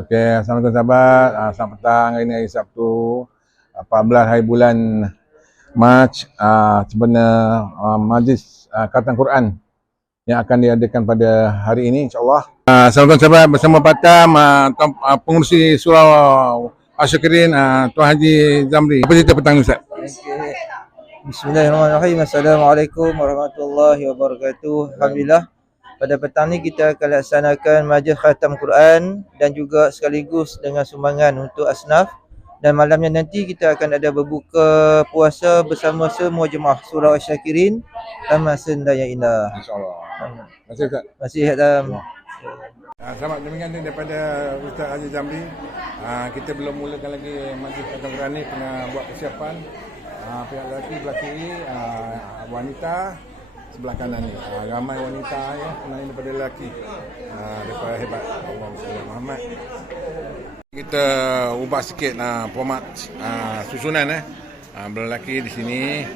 Okey, Assalamualaikum sahabat. Selamat petang. Hari ini hari Sabtu 14 hari bulan Mac. Sebenarnya majlis Khatam Quran yang akan diadakan pada hari ini insya-Allah. Assalamualaikum sahabat, bersama Patam pengurusi surau Asyakirin Tuan Haji Zamri. Apa cerita petang ni Ustaz? Okay. Bismillahirrahmanirrahim. Assalamualaikum warahmatullahi wabarakatuh. Alhamdulillah, pada petang ni kita akan laksanakan majlis khatam Quran dan juga sekaligus dengan sumbangan untuk asnaf. Dan malamnya nanti kita akan ada berbuka puasa bersama semua jemaah surau Asyakirin Tamasin Daya Indah. InsyaAllah. Terima kasih Ustaz. Terima kasih Hatam. Selamat demikian daripada Ustaz Haji Zamri. Kita belum mulakan lagi majlis Khatam Quran ni, kena buat persiapan. Pihak lelaki belah kiri, wanita sebelah kanan ni. Ramai wanita ya, sebenarnya daripada lelaki. Daripada hebat Allahumma salli Muhammad. Kita ubah sikit format susunan belah lelaki di sini.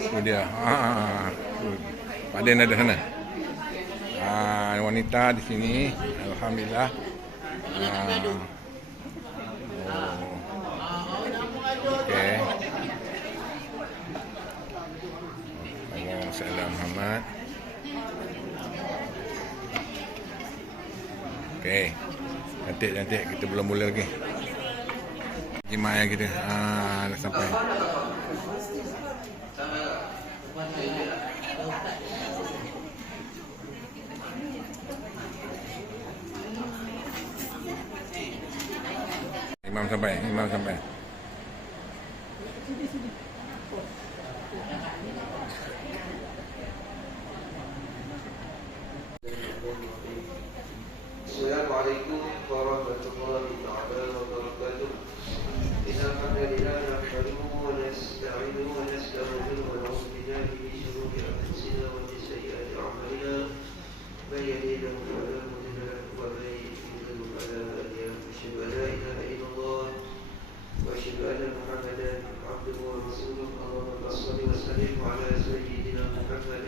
Itu dia. Pak Den ada sana. Wanita di sini, alhamdulillah. Okey. Allahumma salli Muhammad. Okey. Cantik kita belum mula lagi. Jemaah kita dah sampai. Imam sampai. Assalamualaikum warahmatullahi wabarakatuh. Innal hamdalillah nahmaduhu wa nasta'inuhu wa nastaghfiruhu wa na'udzu billahi min shururi anfusina wa min sayyiati a'malina. Man yahdihillahu fala mudilla lahu wa man yudlil fala hadiya lahu. Asyhadu an la ilaha illallah wa asyhadu anna Muhammadan abduhu wa rasuluh. Allahumma shalli wa sallim ala sayyidina Muhammad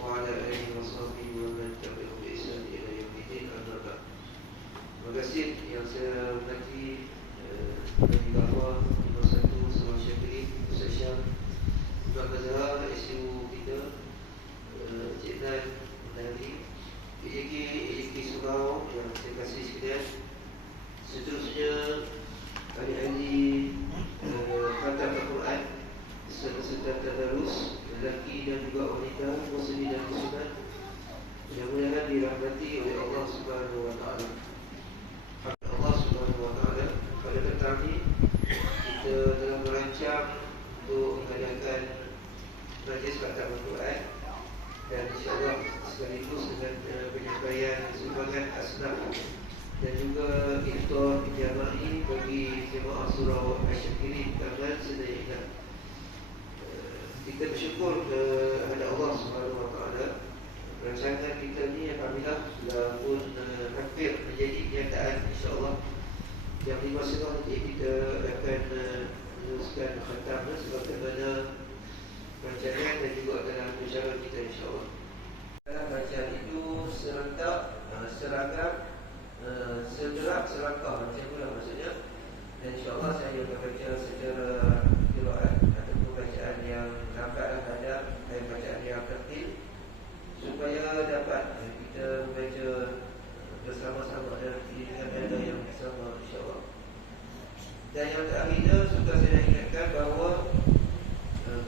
wa ala alihi wa sahbihi wa man tabi'ahum bi ihsan ila yaumil din. Terima kasih yang saya hormati dari bawah Imam Satu Surau Asyakirin, Ustaz Syam, Tuan Mazhar, SU kita, Cik Nan, Nadi, AJK Surau yang saya kasih sekalian. Seterusnya ahli-ahli Khatam Al-Quran, peserta tadarus, lelaki dan juga wanita, muslim dan muslimat, yang mudah-mudahan dirahmati oleh Allah Subhanahu wa taala. Allah Subhanahu wa taala, pada petang ini kita telah merancang untuk mengadakan majlis Khatam Al-Quran dan insya-Allah sekaligus dengan penyampaian sumbangan asnaf dan juga iftar jama'i bagi jemaah surau Asyakirin Taman Sedaya Indah. Kita bersyukur kepada Allah Subhanahu wa taala. Rancangan kita ni alhamdulillah sudah pun hampir menjadi kenyataan insya-Allah. Yang 5 setengah nanti kita akan meneruskan khatam sebagaimana rancangan dan juga dalam usaha kita insya-Allah. Dalam bacaan itu serentak, seragam, segerak, selangkah macam itulah maksudnya. Dan insya-Allah saya akan baca secara qiraat ataupun bacaan yang lambat hadap dan bacaan yang tertil, supaya dapat kita membaca bersama-sama dan dengan nada yang sama insya-Allah. Dan yang terakhirnya suka saya ingatkan bahawa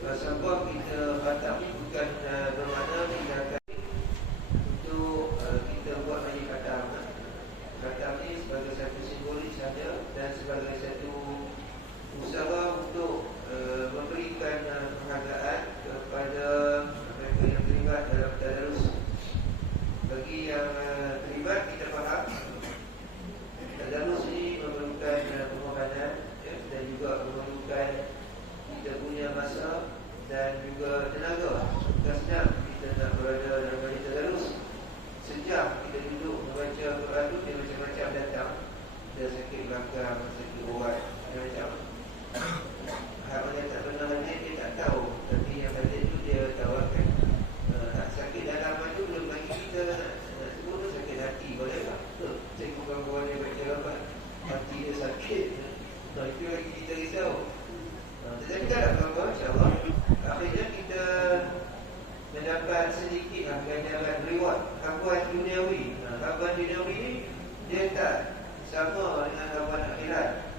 pasal kita khatam ni bukan bermakna kita akan untuk kita buat lagi khatam. Khatam ni sebagai satu simbolik saja dan sebagai satu usaha untuk memberikan penghargaan kepada mereka yang terlibat dalam tadarus. Bagi yang terlibat, kita faham tadarus ini memerlukan pengorbanan dan juga memerlukan kita punya masa dan juga tenaga. Kerana kita nak berada dalam majlis tadarus, sejam kita duduk membaca Quran tu, dia macam-macam datang. Ada sakit belakang, sakit urat, macam hal yang tak pernah hadir dia tak tahu. Tapi yang hadir tu dia tawarkan. Sakit dalam tu belum bagi kita semua sakit hati, boleh tak? Sakit sama dengan lawan akhirat.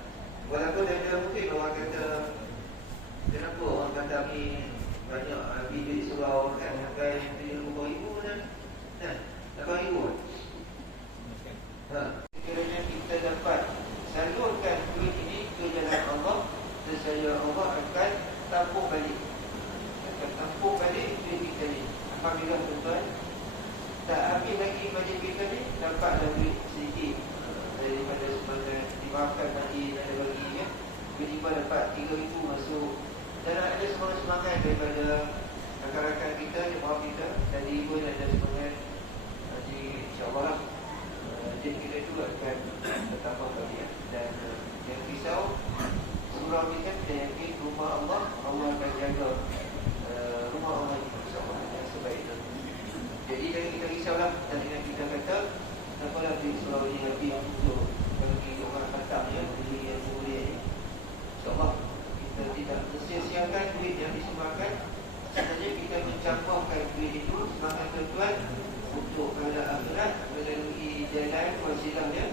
Walaupun ada mungkin orang kata, kenapa orang kata ni banyak video di surau kan sampai 70,000 dah. Nah, 8,000. Sekiranya kita dapat salurkan duit ini ke jalan Allah, nescaya Allah akan tampung balik. Akan tampung balik duit kita ni. Apabila tuan tak habis lagi bajet kita ni, dapatlah duit sedikit daripada semangat dimaafkan nanti ada bagi ya. Tiba-tiba dapat 3,000 masuk. Dan ada semangat daripada rakan-rakan kita, jemaah kita, dan diri pun ada semangat. Jadi insyaAllah jadi kita itu akan bertambah lagi ya. Dan yang risau surau kita yakin rumah Allah, Allah akan jaga rumah Allah ini insyaAllah yang sebaiknya. Jadi jangan kita risaulah. Dan dengan kita kata apalah di surau ini lebih untuk bagi orang khatamnya, bagi yang mulia ini, insyaAllah kita tidak sia-siakan duit yang disumbangkan. Sebenarnya kita mencampurkan duit itu semangat tuan untuk pada akhirat melalui jalan wasilahnya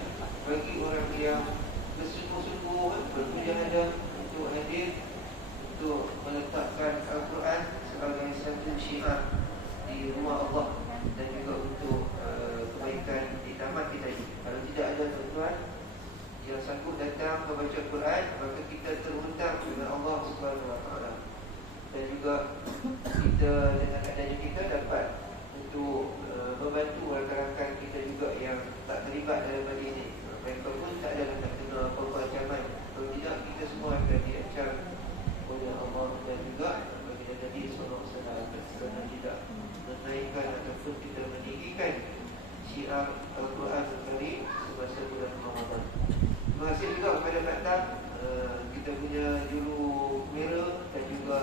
bagi orang yang bersungguh-sungguh bermujahadah untuk hadir untuk meletakkan Al-Quran sebagai satu syiar di rumah Allah dan juga untuk kebaikan di taman kita ini. Kalau tidak ada tuan-tuan yang sanggup datang membaca Al-Quran, maka kita terhutang dengan Allah Subhanahu Wa Taala. Dan juga kita dengan adanya kita dapat untuk membantu rakan-rakan kita juga yang tak terlibat dalam majlis ini. Mereka pun tak ada nak kena apa-apa ancaman. Kalau tidak, kita semua akan diancam oleh Allah. Dan juga bagi Nabi SAW kerana tidak menaikkan ataupun kita meninggikan syiar Al-Quran Al-Karim semasa bulan Ramadan. Terima kasih juga kepada Fatam, kita punya juru merah dan juga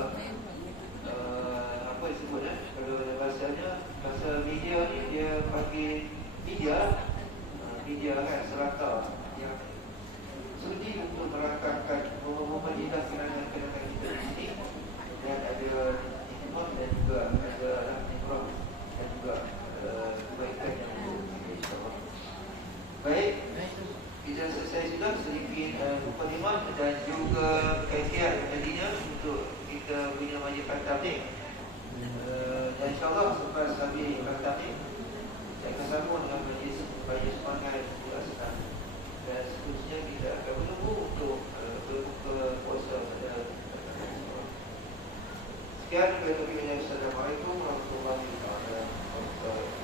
apa disebut kalau bahasanya, bahasa media ni dia panggil media kan, serata yang sudi untuk merakamkan momen-momen indah kenangan-kenangan kita di sini. Dan ada hikmah dan juga ada hikmah dan juga kebaikan yang insyaAllah. Baik, kita selesai sudah sedikit mukadimah dan juga kajian tadinya untuk kita punya majlis khatam ni. Dan insyaAllah selepas habis khatam ni saya akan sambung dengan majlis supaya semangat dilaksanakan. Dan seterusnya kita akan menunggu untuk berbuka puasa pada sekian. Assalamualaikum warahmatullahi wabarakatuh.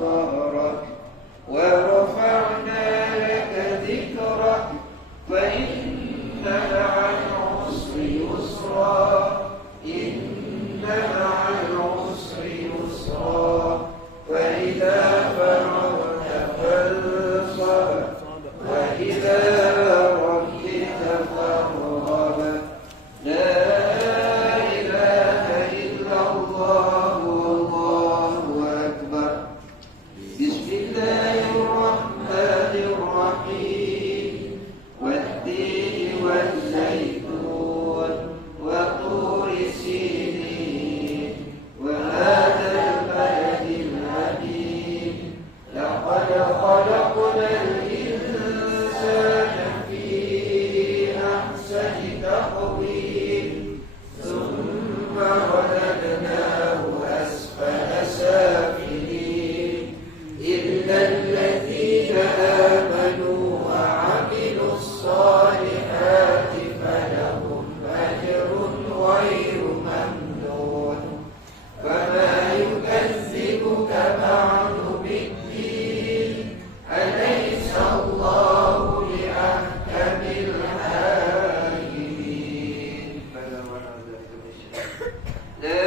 ظهرك ورفعنا لك ذكرك فإن مع العسر يسرا إن مع العسر يسرا فإذا فرغت فانصب وإلى ربك فارغب لا إله إلا الله والله أكبر بسم الله الرحمن الرحيم والتين والزيتون وطور سينين وهذا البلد الأمين لقد خلقنا الإنسان في أحسن تقويم ثم رددناه أسفل سافلين إلا الذين آمنوا وعملوا الصالحات فلهم أجر غير ممنون فما يكذبك بعد بالدين أليس الله بأحكم الحاكمين لا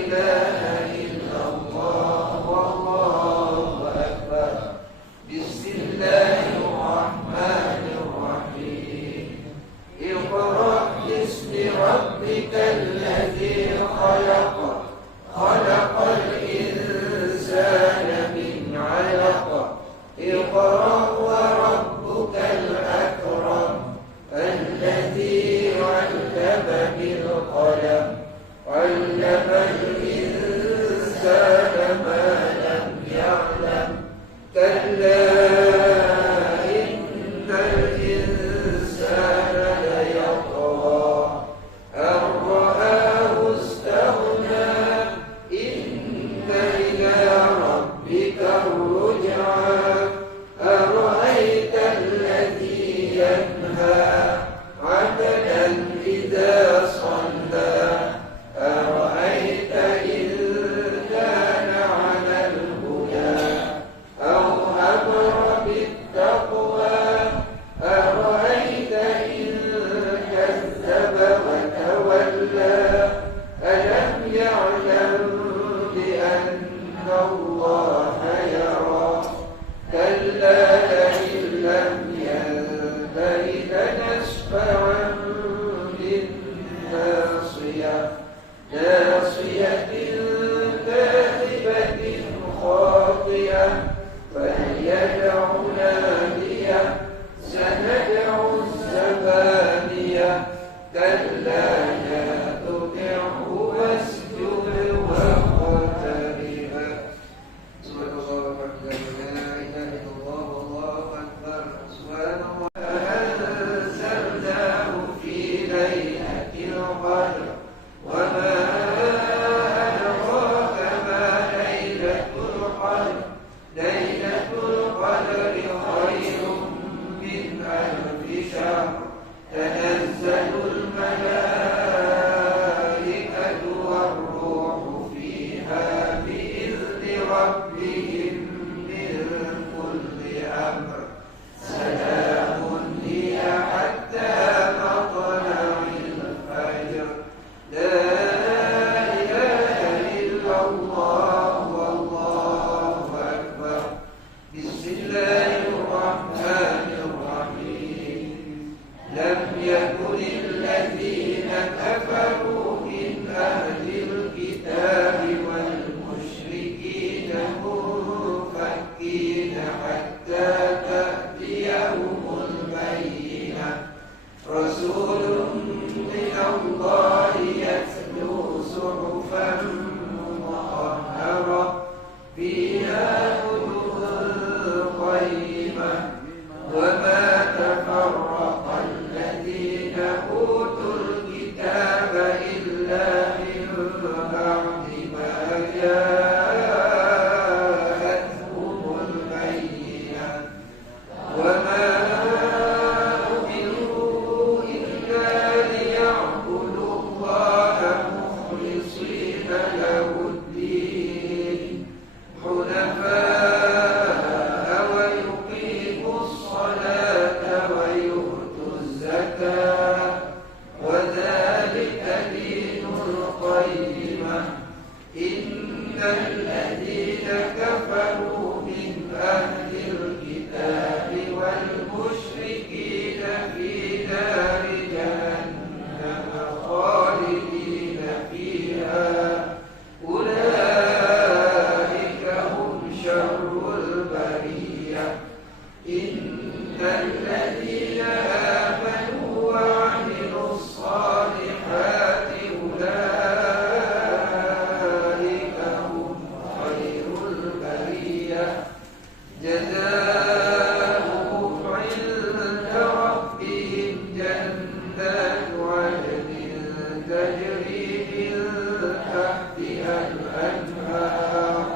إله إلا الله والله أكبر بسم الله الرحمن الرحيم اقرأ باسم ربك الذي خلق خلق الإنسان من علق اقرأ وربك الأكرم الذي علم بالقلم علم الإنسان ما لم يعلم كلا إن الإنسان ليطغى أن رآه استغنى إن إلى ربك الرجعى أرأيت الذي ينهى عبدا إذا صلى أرأيت إن كان على الهدى أو أمر بالتقوى أرأيت إن كذب وتولى ألم يعلم بأن الله يرى كلا لئن لم ينته لنسفعا بالناصية ناصية كاذبة خاطئة فليدع نادية سندع الزبانية كلا لا تطعه واسجد واقترب سبحان الله والحمد لله لا إله إلا الله والله أكبر سبحان الله أنزلناه في ليلة القدر وما أدراك ما ليلة القدر ليلة القدر خير من ألف شهر تنزل الملائكة والروح فيها بإذن ربهم من كل أمر سلام هي حتى مطلع الفجر لا إله إلا الله والله أكبر بسم الله الرحمن الرحيم لم يكن الذين كفروا من أهل الكتاب والمشركين منفكين إن الذين آمنوا وعملوا الصالحات أولئك هم خير البرية جزاؤهم عند ربهم جنات عدن تجري من تحتها الأنهار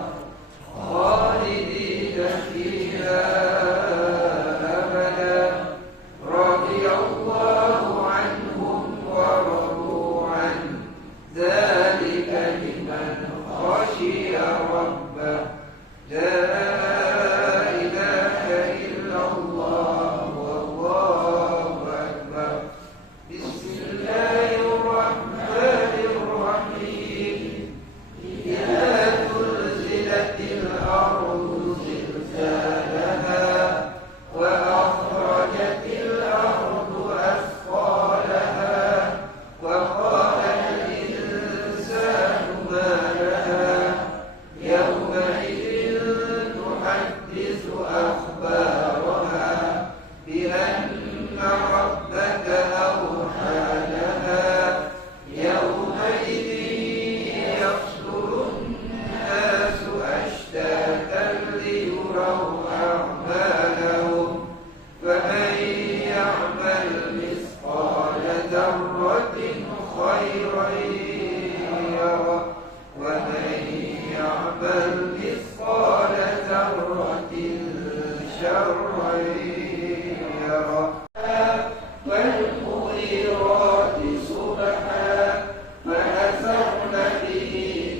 خالدين فيها أبدا رضي الله عنهم ورضوا عنه ذلك لمن خشي ربه لا إله إلا الله والله أكبر بسم الله الرحمن الرحيم إذا زلزلت الأرض زلزالها وأخرجت الأرض أثقالها وقال الإنسان ما لها يومئذ تحدث أخبارها بأن ربك أوحى لها يومئذ يصدر الناس أشتاتا ليروا أعمالهم فمن يعمل مثقال ذرة خيرا يره ومن يعمل مثقال ذرة شرا يره فالمغيرات صبحا فأثرن به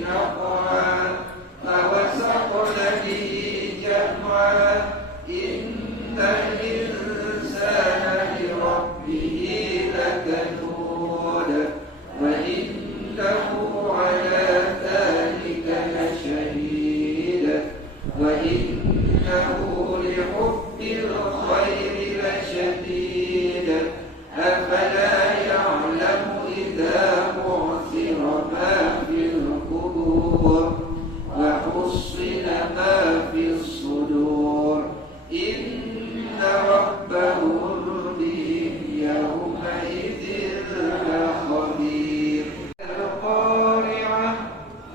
نقعا فوسطن به جمعا إن الإنسان لربه لكنود وإنه على ذلك لشهيد وإنه لحب الخير لشديد أفلا يعلم إذا بعثر ما في القبور وحصل ما في الصدور إن ربهم بهم يومئذ لخبير القارعة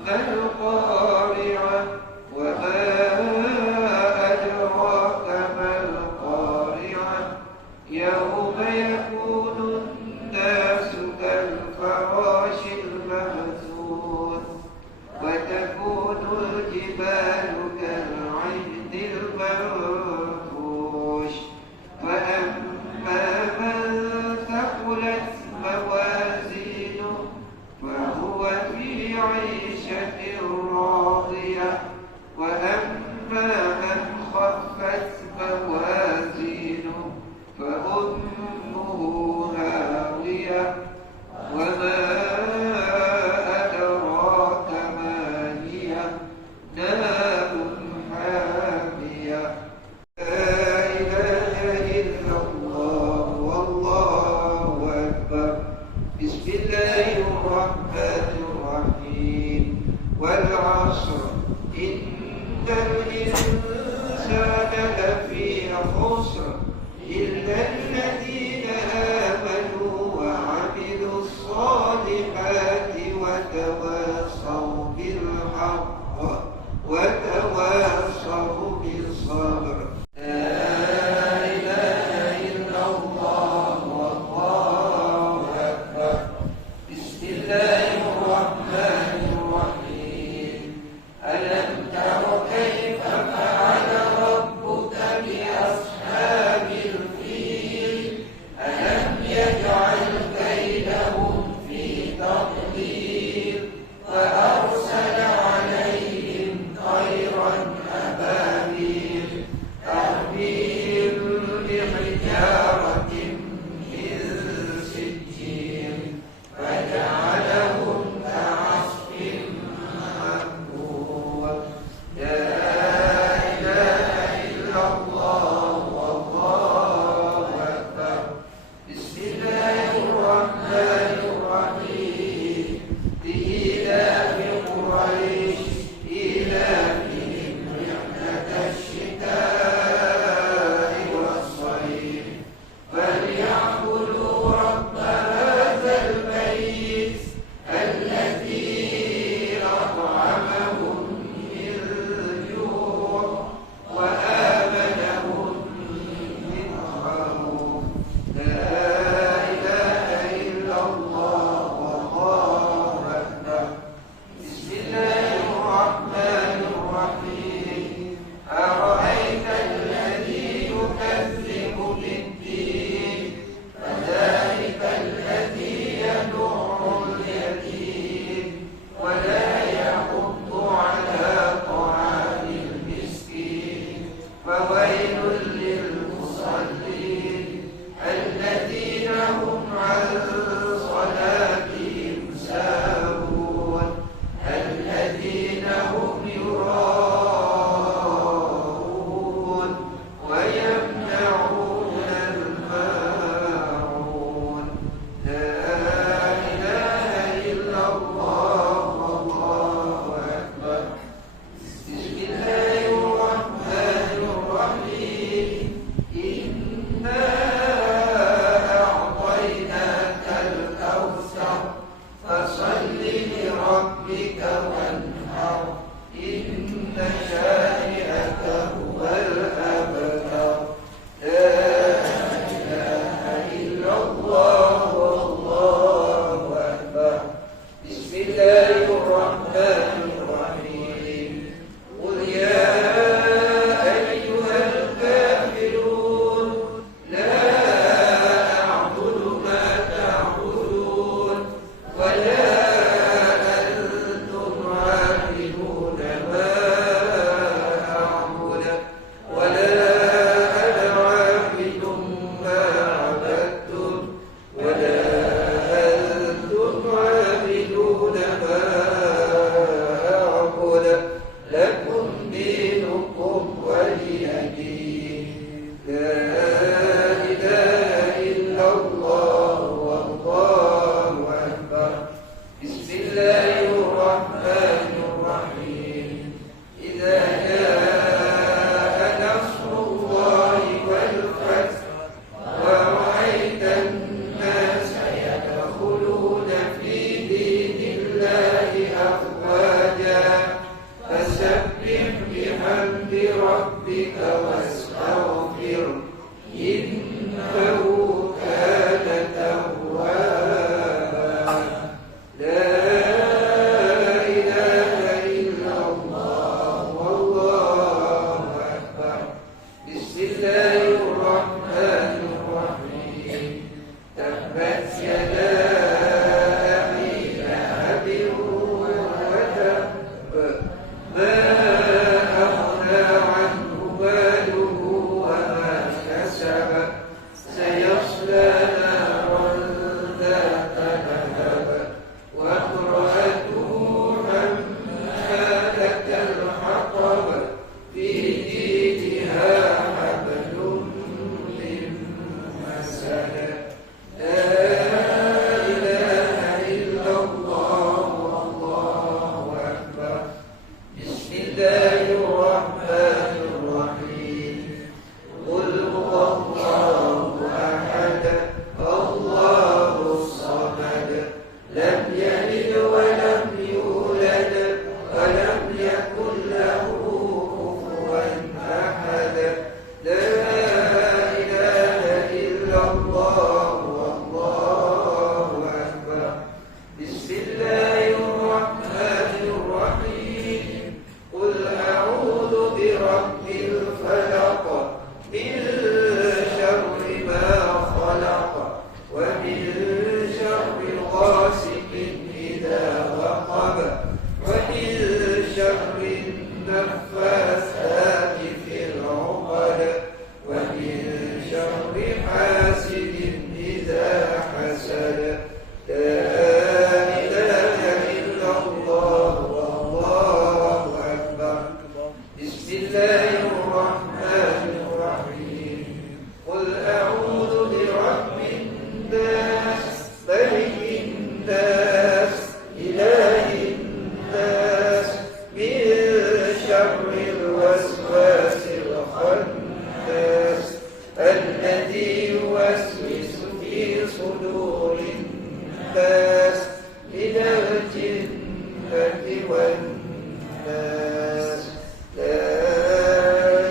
ما القارعة وما أدراك ما القارعة يوم يكون الناس كالفراش المبثوث وتكون الجبال كالعهن المنفوش وأما من ثقلت موازينه فهو في عيشة راضية وأما من خفت موازينه فأمه هاوية وما أدراك ما هي نار حامية لا إله إلا الله والله أكبر بسم الله الرحمن الرحيم والعصر إن الإنسان لفي خسر إلا الذين آمنوا وعملوا الصالحات وتواصوا بالحق وتواصوا بالصبر لا إله إلا الله والله أكبر بسم الله الرحمن الرحيم ألم تر كيف فعل ربك بأصحاب الفيل فويل للمصلين الذين هم عن صلاتهم ساهون الذين هم يراءون ويمنعون الماعون لا إله إلا الله والله أكبر بسم الله الرحمن الرحيم إنا أعطيناك الكوثر فصل لربك وانحر إن شانئك هو الأبتر لا إله إلا الله والله أكبر بسم الله الرحمن الرحيم قل يا أيها الكافرون لا أعبد ما تعبدون ولا أنتم عابدون ما أعبد ولا أنا عابد ما عبدتم ولا أنتم عابدون ما أعبد لكم دينكم ولي دين لا إله إلا الله والله أكبر بسم الله الرحمن الرحيم إذا جاء نصر الله والفتح ورأيت الناس يدخلون في دين الله أفواجا فسبح بحمد ربك واستغفر إنه كان توابا لا إله إلا الله والله أكبر بسم الله الرحمن الرحيم تبت يدا أبي لهب وتب ما أغنى عنه ماله وما كسب سيصلى نارا ذات لهب وامرأته حمالة الحطب في جيدها حبل من مسد لا إله إلا الله والله أكبر بسم الله الرحمن الرحيم قل هو الله أحد الله الصمد لم يلد ولم يولد ولم يكن له كفوا أحد لا إله إلا الله والله أكبر بسم الله الرحمن الرحيم قل أعوذ برب الفلق من شر ما خلق ومن شر غاسق إذا وقب ومن شر النفاثات في العقد ومن شر حاسد إذا حسد لا إله إلا الله والله أكبر بسم الله الرحمن الرحيم قل أعوذ برب الناس ملك الناس إله الناس من شر الوسواس الخناس الذي يوسوس في صدور الناس من الجنة والناس لا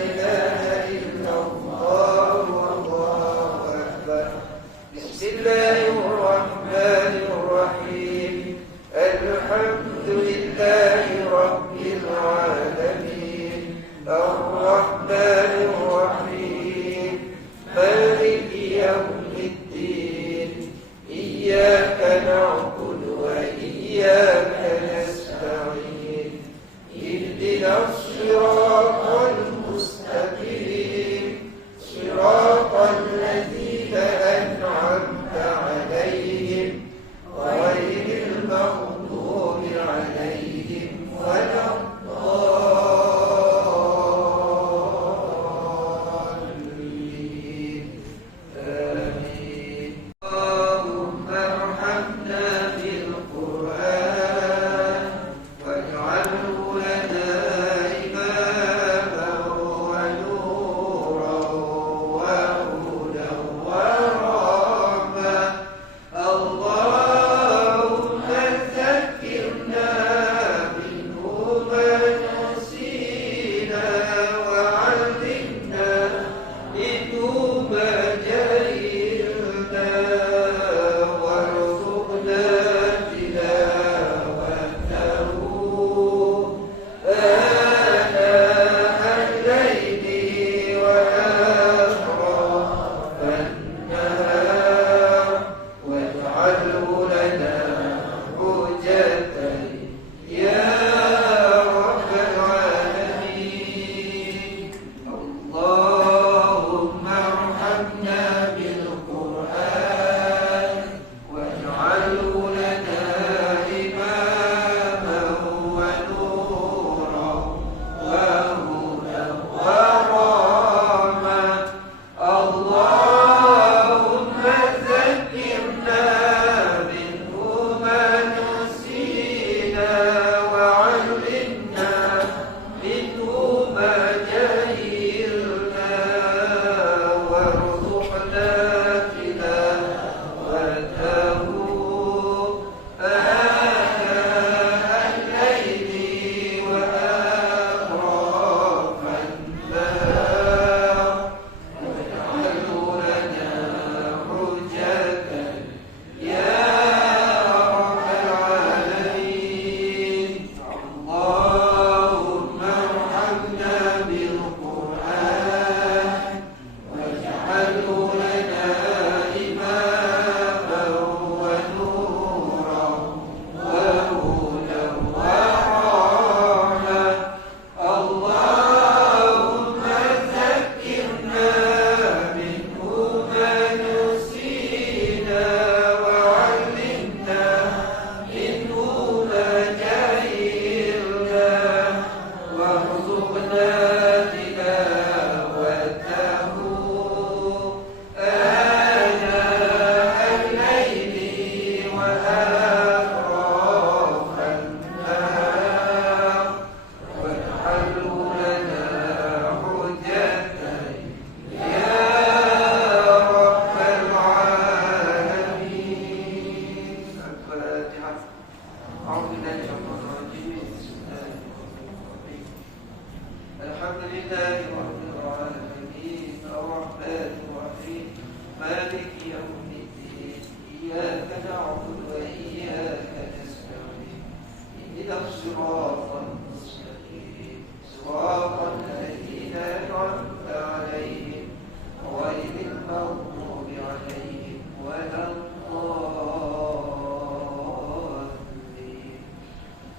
إله إلا الله والله أكبر بسم الله الرحمن الرحيم الحمد لله رب العالمين الرحمن الرحيم مالك يوم الدين إياك نعبد وإياك نستعين اهدنا الصراط المستقيم مالك يوم الدين إياك نعبد وإياك نستعين اهدنا الصراط المستقيم صراط الذين أنعمت عليهم غير المغضوب عليهم ولا الضالين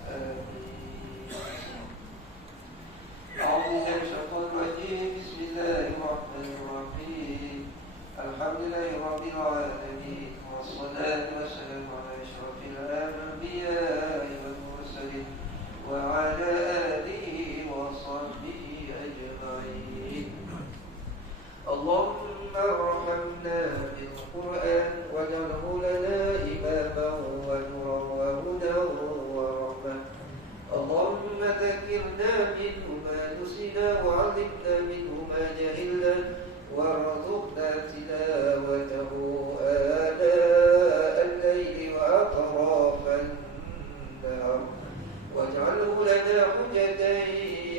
آمين. أعوذ بالله من الشيطان الرجيم بسم الله الرحمن الرحيم الحمد لله رب العالمين والصلاة والسلام على أشرف الأنبياء والمرسلين وعلى آله وصحبه أجمعين. اللهم ارحمنا بالقرآن واجعله لنا إماما ونورا وهدى ورحمة. اللهم ذكرنا منه ما نسينا وعلمنا منه ما جهلنا وارزقنا تلاوته آناء الليل وأطراف النهار واجعله لنا حجة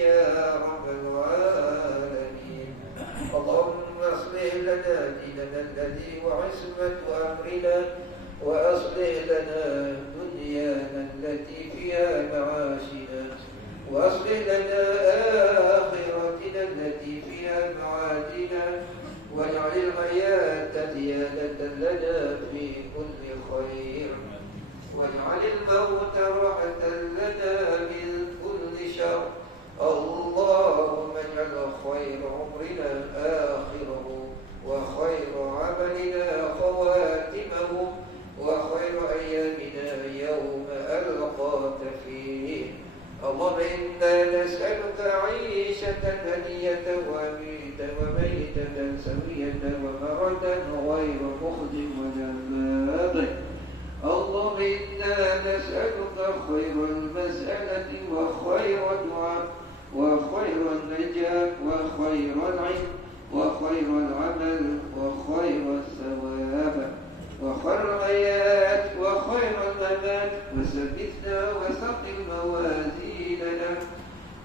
يا رب العالمين. اللهم اصلح لنا ديننا الذي هو عصمة أمرنا وأصلح لنا دنيانا التي فيها معاشنا وأصلح لنا آخرتنا التي فيها معادنا واجعل الحياة زيادة لنا في كل خير واجعل الموت راحة لنا من كل شر. اللهم اجعل خير عمرنا آخره وخير عملنا خواتمه وخير أيامنا يوم ألقاك فيه. اللهم إنا نسألك عيشة هنية وميتة سوية ومردا غير مخزٍ ولا باطل. اللهم إنا نسألك خير المسألة وخير الدعاء وخير النجاة وخير العلم وخير العمل وخير الثواب وخير الحياة وخير الممات. وثبتنا وثقل موازيننا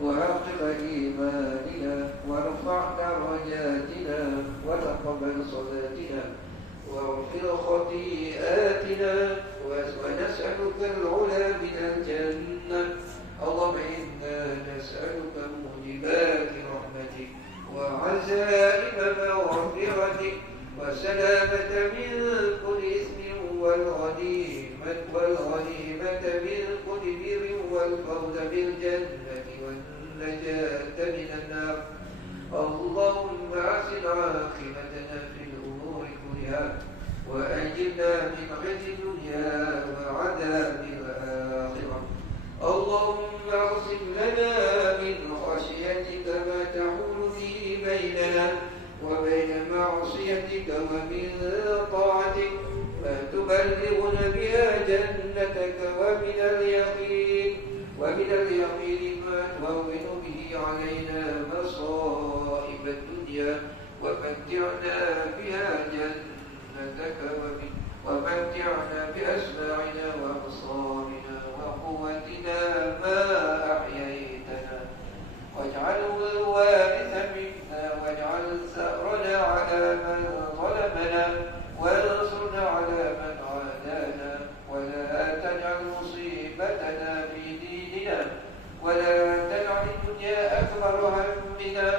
وعقب إيماننا وارفع درجاتنا وتقبل صلاتنا واغفر خطيئاتنا ونسألك العلا من الجنة. اللهم إنا نسألك موجبات رحمتك وعزائم مغفرتك والسلامة من كل إثم والغنيمة من كل بر والفوز بالجنة والنجاة من النار. اللهم أحسن عاقبتنا في الأمور كلها وأجرنا من خزي الدنيا وعذاب الآخرة. اللهم اقسم لنا من خشيتك ما تحول به بيننا وبين معصيتك ومن طاعتك ما تبلغنا بها جنتك ومن اليقين ما تهون به علينا مصائب الدنيا ومتعنا بها جنتك ومتعنا بأسماعنا وأبصارنا وقوتنا ما أحييتنا واجعله الوارث منا واجعل ثأرنا على من ظلمنا وانصرنا على من عادانا ولا تجعل مصيبتنا في ديننا ولا تجعل الدنيا أكبر همنا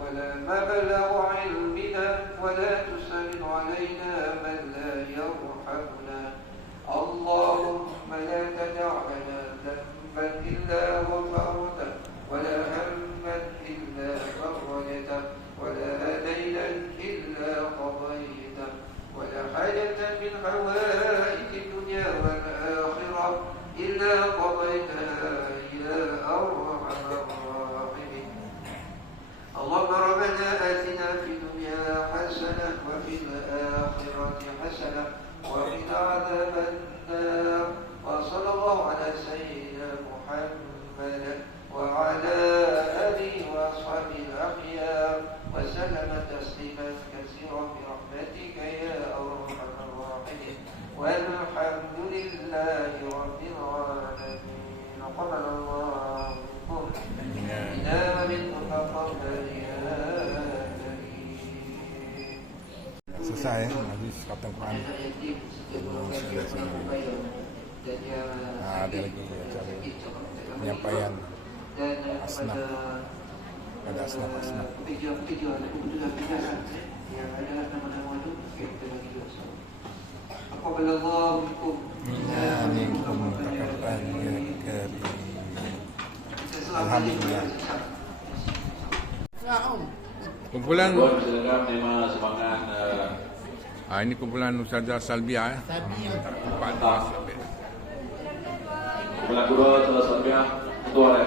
ولا مبلغ علمنا ولا تسلط علينا من لا يرحمنا. اللهم لا تدع لنا ذنبا إلا غفرته ولا هما إلا فرجته ولا دينا إلا قضيته ولا حاجة من حوائج الدنيا والآخرة إلا قضيتها يا أرحم الراحمين. اللهم ربنا آتنا في الدنيا حسنة وفي الآخرة حسنة وقنا عذاب النار. وصلى الله على سيدنا محمد وعلى آله وأصحابه الأخيار وسلم تسليما كثيرا برحمتك يا أرحم الراحمين. والحمد لله رب العالمين. قبل الله منكم منا ومنكم تقبل يا كريم. selesai majlis khatam Quran. Ada lagi acara penyampaian asnaf. Ada asnaf. Minkum takabbal ya alhamdulillah. Kumpulan ini kumpulan Ustazah Salbiah ya. Kumpulan kedua Ustazah Salbiah ketua ya.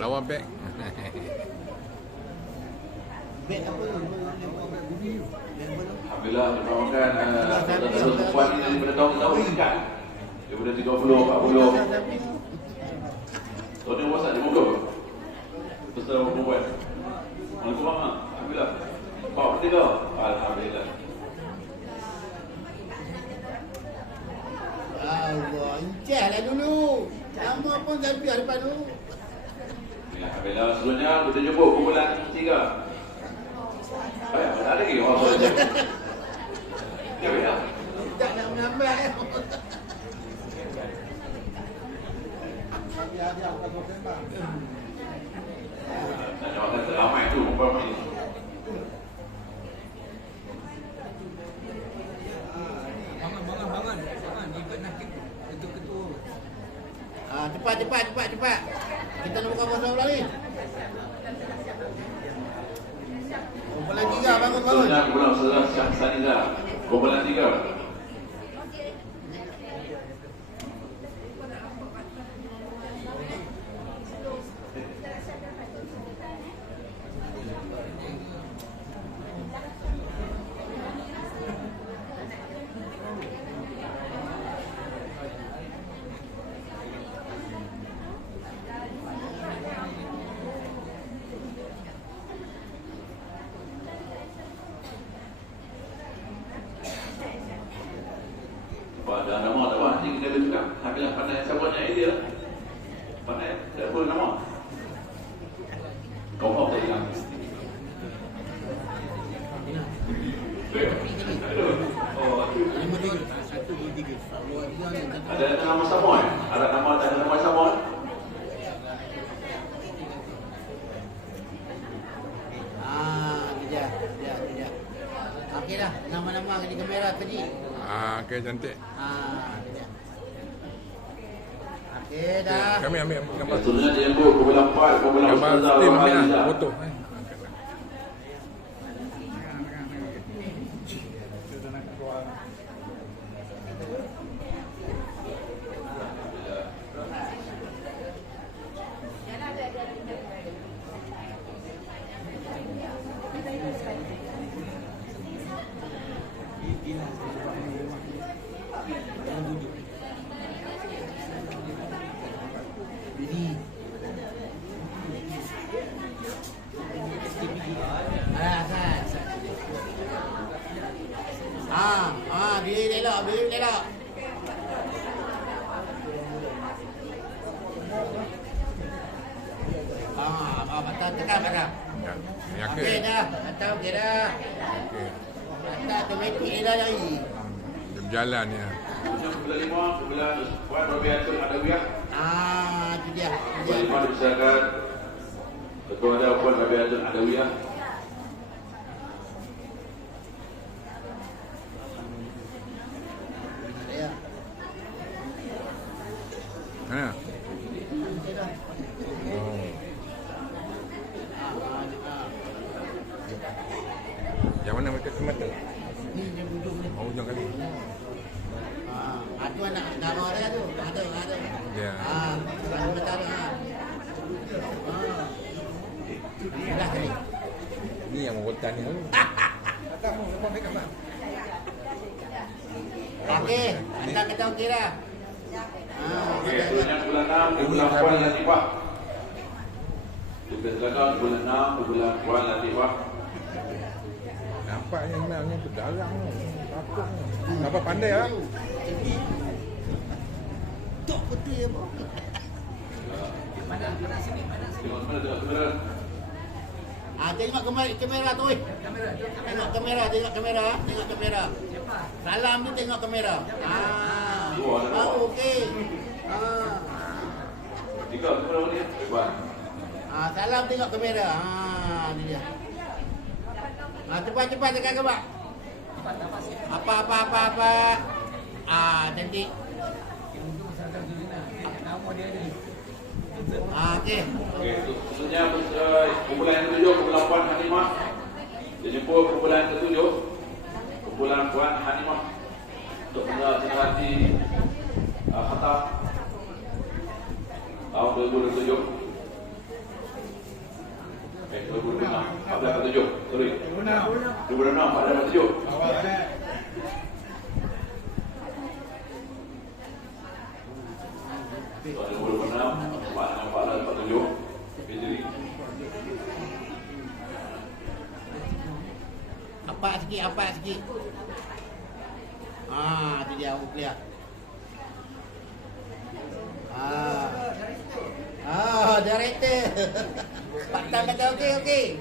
Lawan back. Alhamdulillah dibawakan terus perempuan ini daripada tahun-tahun meningkat. Daripada 30, 40. Tahun ni puasa di muka. Peserta perempuan. Waalaikumsalam. Alhamdulillah. Bawa ketiga. Alhamdulillah. Allah, encah lah dulu. Lama pun saya biar depan dulu. Alhamdulillah. Selanjutnya kita jumpa kumpulan 3. Baik, ada lagi orang boleh. Ya, ya. Tak nak menambah ya. Nak jawab ramai tu perempuan ni. Bangun. Ikut nakik ketua. Cepat. Kita nak buka masa lagi. Kumpulan 3 bangun. Selanjutnya kumpulan Ustazah Syahsanizah. Kumpulan 3. Pada nama tak nanti kita bercakap. Alhamdulillah pandai sahabatnya idea. Pandai tak boleh nama. Kau faham tak hilang? Ada nama sama eh? Ada nama sama eh? Kejap. Okey dah, nama-nama di kamera tadi. Okey cantik. Okey dah. Kami ambil gambar. Seterusnya dia buat kumpulan 4, kumpulan Gambar Ustazah steam ambil Rahmalizah. lah, foto. Diri elok. Patah tekan. Ya. Okey dah. Patah okey dah. Okey. Patah automatik dah lagi. Dia berjalan ya. Kumpulan 5, kumpulan Puan Rabiatul Adawiyah. Itu dia. Kumpulan 5 dipersilakan. Ketua dia Puan Rabiatul Adawiyah. Mana? Yang mana mereka semata? Ni dia duduk ni. Ujung kali. Itu anak nama dia tu. Ada. Ya. Betul dah. Dah kali. Ni yang rotan ni. Okey, kita okey dah. Okey, seterusnya kumpulan 6, kumpulan Puan Latifah. Kita silakan kumpulan 6, kumpulan Puan Latifah. Nampaknya sebenarnya berdarah ni. Apa pandai ah? Tok betul ya, Bang. Tengok kamera. Tengok kamera tu. Tengok kamera. Salam tu tengok kamera. Okey. Tiga kamera ni. Buat. Salam tengok kamera. Ni dia. Cepat tekan ke, Pak? Apa. Cantik. Okey. Okey, khususnya kumpulan yang ketujuh, kumpulan Puan Hanimah. Dijemput kumpulan ketujuh, kumpulan Puan Hanimah untuk mencerahati khatam tahun 2007. 2006, 14 sorry. 2006, 14 Apa sikit. Tu dia clear. Director. Pak Tan kata okey.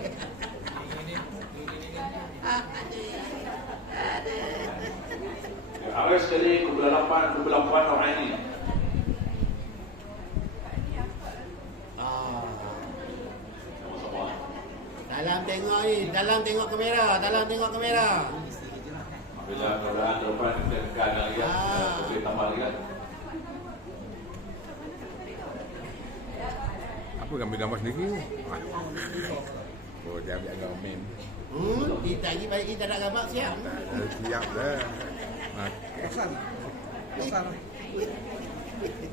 Akhir sekali kumpulan 8, kumpulan Puan Noraini. Sama-sama. Dalam tengok ni, dalam tengok kamera. Bila keadaan depan kita tekan lagi kan, boleh tambah lagi kan. Apa gambar sendiri? Oh, dia ambil gambar meme. Kita lagi baik kita nak gambar siap. Siap dah.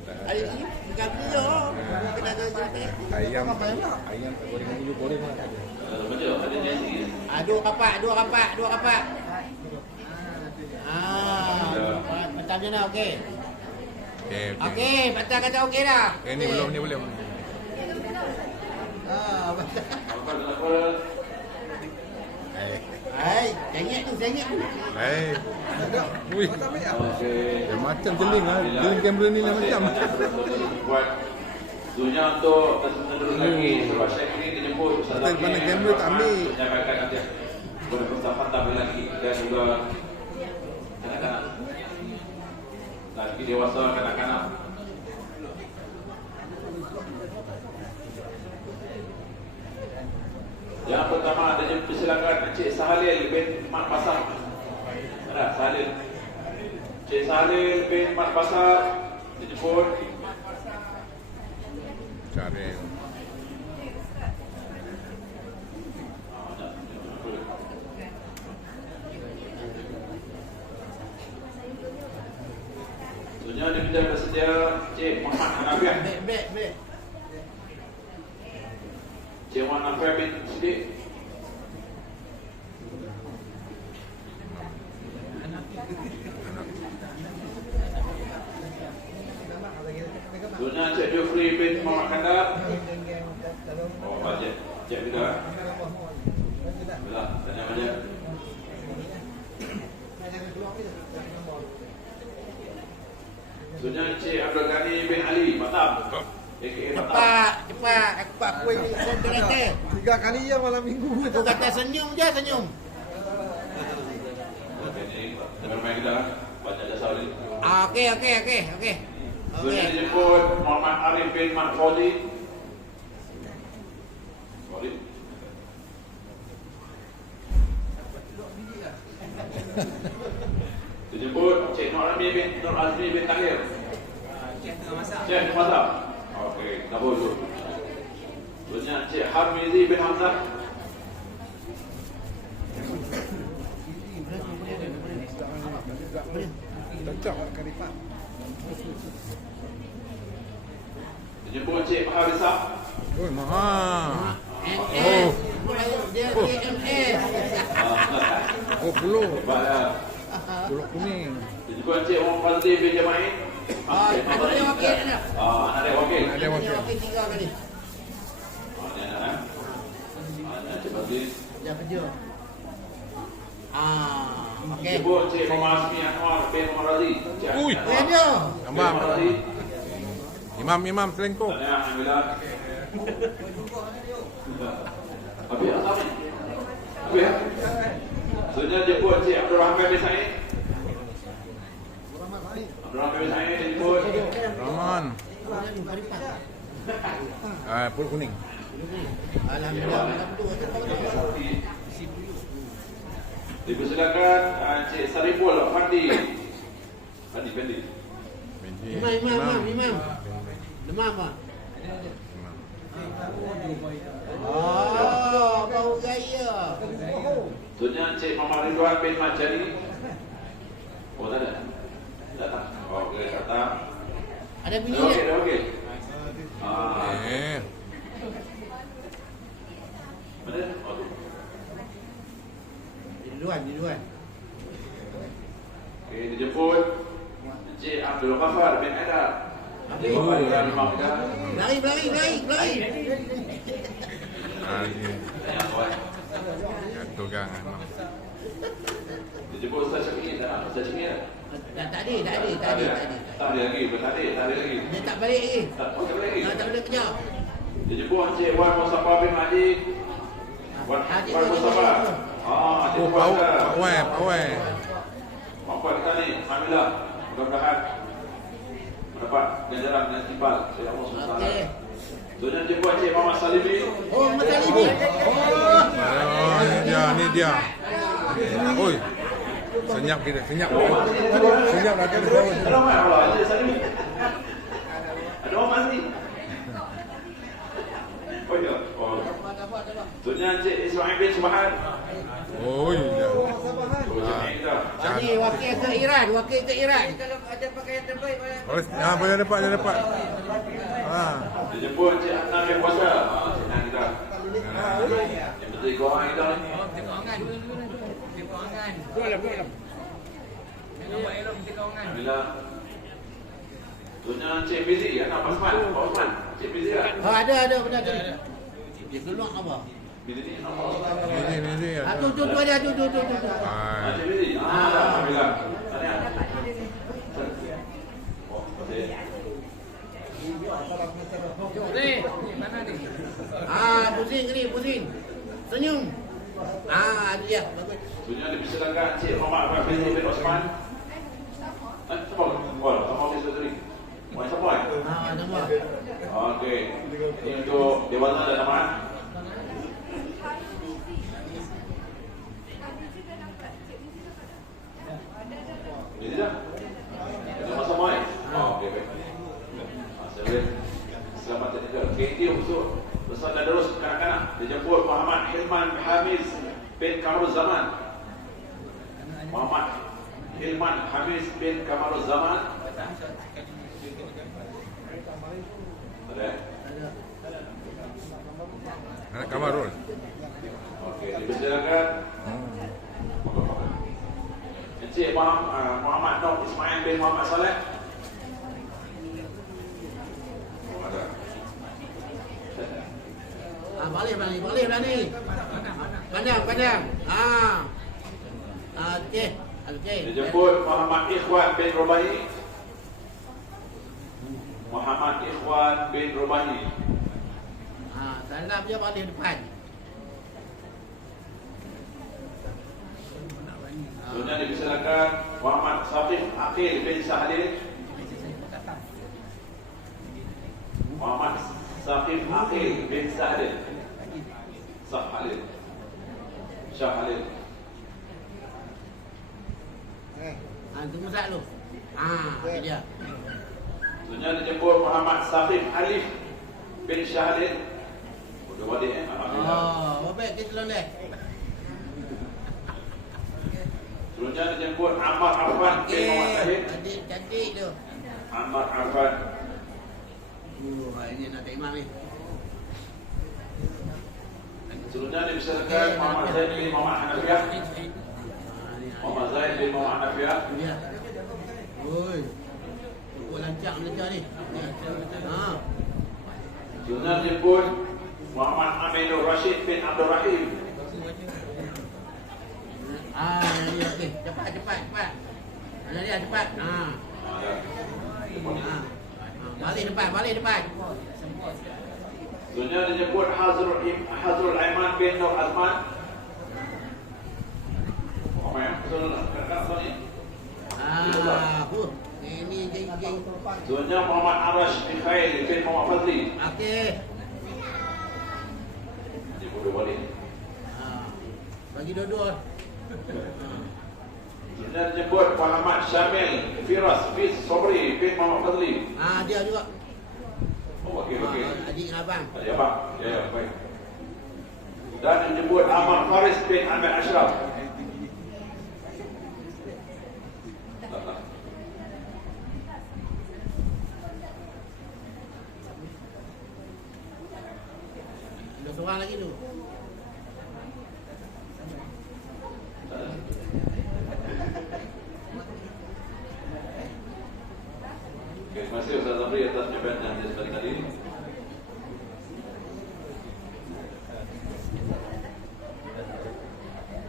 Hari ni bukan dia. Kena ada Ayam tak goreng dulu goreng lah. Macam ada nasi. Dua kapak. Macam mana okey? Okey, patah kata okey dah. Ni belum. Hai, sengit tu. Ui. Okey. Dia macam jeling lah. Jeling kamera ni lah macam. Buat dunia untuk menerus lagi sebab saya ini dijemput Betul, mana kamera tak ambil. menyampaikan nanti berpentang-pentang lagi dan juga kanak-kanak lagi dewasa kanak-kanak. Yang pertama adanya persilakan Encik Sahalil bin Mat Basar. Ada Sahalil. Encik Sahalil bin Mat Basar dijemput. Cari. Sebenarnya dia minta bersedia Encik Muhammad Hanafiah. Baik. Encik Muhammad Hanafiah bin Siddiq. Sebenarnya Encik Jufri bin Muhammad Kandar. Oh, bajet. Encik Bida. Bila, tanya bajet. Sebenarnya Encik Abdul Ghani bin Ali Batam. Cepat. Aku buat kuih ni center. 3 kali je malam minggu. Aku kata senyum je. Okey, ni bermain kita lah. Baca jasa ni. Okey. Sebenarnya dijemput Muhammad Arif bin Mat Fawzi. Dijemput Cik Nur Azmi bin Tahir. Cik masak. Okey, dapur tu. Sebenarnya Cik Harmizi bin Hamzah. Cocok. Dijemput Cik Maharisa. Oh, mahal. MS. Dia MS. Oh, puluh. Baik. Puluh kuning. Dijemput Cik Muhammad Fazli bin Jamain. Ada dia wakil dah. Anak dia wakil. Ada wakil. Wakil 3 kali. Ni anak Cik Fazli. Dah kerja. Okey. Jemput Cik Muhammad Hasmi Anwar bin Muhammad Razi. Cik Ui. Anwar Dia. Gambar. bin Muhammad Razi. Imam selengkok. Tahniah, alhamdulillah. Habis asal ni? Habis ya? Selanjutnya jemput Cik Abdul Rahman bin Said. Abdul Rahman bin Said jemput. Rahman. Perut kuning. Alhamdulillah. Dipersilakan Cik Sariful Fandi. Fandi. Imam. Demam apa? Oh, bau gaya. Selanjutnya Cik Muhammad Ridwan bin Majani. Oh, tak ada? Datang. Oh, okey, datang. Ada bunyi Okey, tak? okey. Mana? Oh, tu. Di luar. Okey, dijemput Encik Abdul Ghaffar bin Aidar. Habis. Lari. Yang kuat. Jatuh gang memang. Dijemput Ustaz Syafiq tak? Ustaz Syafiq tak? Tak ada. Tak ada lagi, tak ada lagi. Dia tak balik lagi. Tak boleh lagi. Tak boleh kejap. Dijemput Encik Wan Mustafa bin Madi. Wan Mustafa. Encik Oh, Wan Pak Wai. Mampu kita ni, alhamdulillah. Mudah-mudahan mendapat ganjaran dengan timbal dari Allah SWT. Okey. Kemudian jemput Encik Muhammad Salimi. Oh, Mata Libi. Oh. Ni dia. Oi. Senyap kita, senyap lah kita. Ada orang Allah, Encik Salimi. Ada orang mati. Oh ya. Oh. Kemudian Encik Ismail bin Subhan. Oi. Oh, Encik kita. Ini wakil ke Iran. Kalau ada pakaian terbaik Boleh dapat. Dijemput Encik Adnan bin Puasa. Encik Adnan kita. Yang betul ikut orang kita ni. Alhamdulillah. Kemudian Encik Fizi, anak Pak Osman. Pak Osman. Encik Fizi tak? Oh, ada benar. Dia keluar apa? Fizi ni anak Pak Osman. Ni. Tu ada. Tu. Encik Fizi. Alhamdulillah. Tahniah. Oh, okey. Pusing. Senyum. Itu dia. Bagus. Sebenarnya dipersilakan Encik Muhammad Rafiq bin Osman. Siapa? Oh, sama officer tadi. Mau siapa? Nama. Okey. Untuk Dewata dan Aman. Ini dah. Ada masa mai. Okey, baik. Saya selamat tinggal. KT untuk besar dan terus kanak-kanak dijemput Muhammad Hilman Hamiz bin Kamaruz Zaman. Muhammad Hilman Hamiz bin Kamaruz Zaman. Ada? Anak Kamarul. Okey, dipersilakan Encik Muhammad Nur Ismail bin Muhammad Saleh. Ada. Balik ni. Pandang. Okey. Dijemput Muhammad Ikhwan bin Rubahi. Muhammad Ikhwan bin Rubahi. Salam je balik depan. Selanjutnya dipersilakan Muhammad Safif Aqil bin Sahlil. Muhammad Safif Aqil bin Sahlil. Syah Halil. Tunggu sat lu. Itu dia. Selanjutnya dijemput Muhammad Safif Alif bin Syahid. Udah balik alhamdulillah. Baik kita loleh. Selanjutnya dijemput Ammar Arfan bin Muhammad Syahid. Adik cantik tu. Ammar Arfan. Ini nak imam ni. Selanjutnya dipersilakan Muhammad Zaid bin Muhammad Hanafiah. Muhammad Zaid bin Muhammad Hanafiah. Dia. Oi. Kau lancak macam ni. Selanjutnya dijemput Muhammad Aminur Rashid bin Abdul Rahim. Nadia okey. Cepat. Nadia cepat. Balik depan. Sebenarnya disebut Hazrul Aiman bin Nur Azman. Apa ya? Kadang-kadang ni. Ini geng. Sebenarnya Muhammad Arash Mikhail bin Muhammad Fadli. Okey. Dia boleh balik. Bagi dua-dua. Sebenarnya disebut Muhammad Syamil Firas bin Sobri bin Muhammad Fadli. Dia juga. Oh, okey. Adik dengan abang. Ada apa? Ya, baik. Dan disebut Ahmad Faris bin Ahmad Ashraf. Ada seorang lagi tu. Terima kasih Ustaz Zamri atas jawapan yang disebut tadi.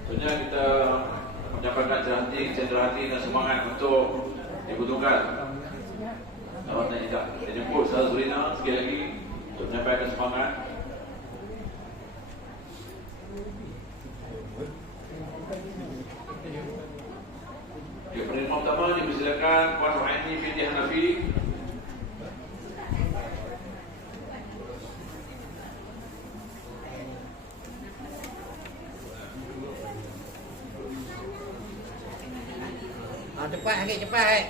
Sebenarnya kita menyampaikan cendera hati dan semangat untuk Ibu Tunggal. Awak nak tidak dijemput Ustaz Zurina sekali lagi untuk menyampaikan semangat. Okay, penerima utama dipersilakan Puan Rohaini binti Hanafi. Cepat.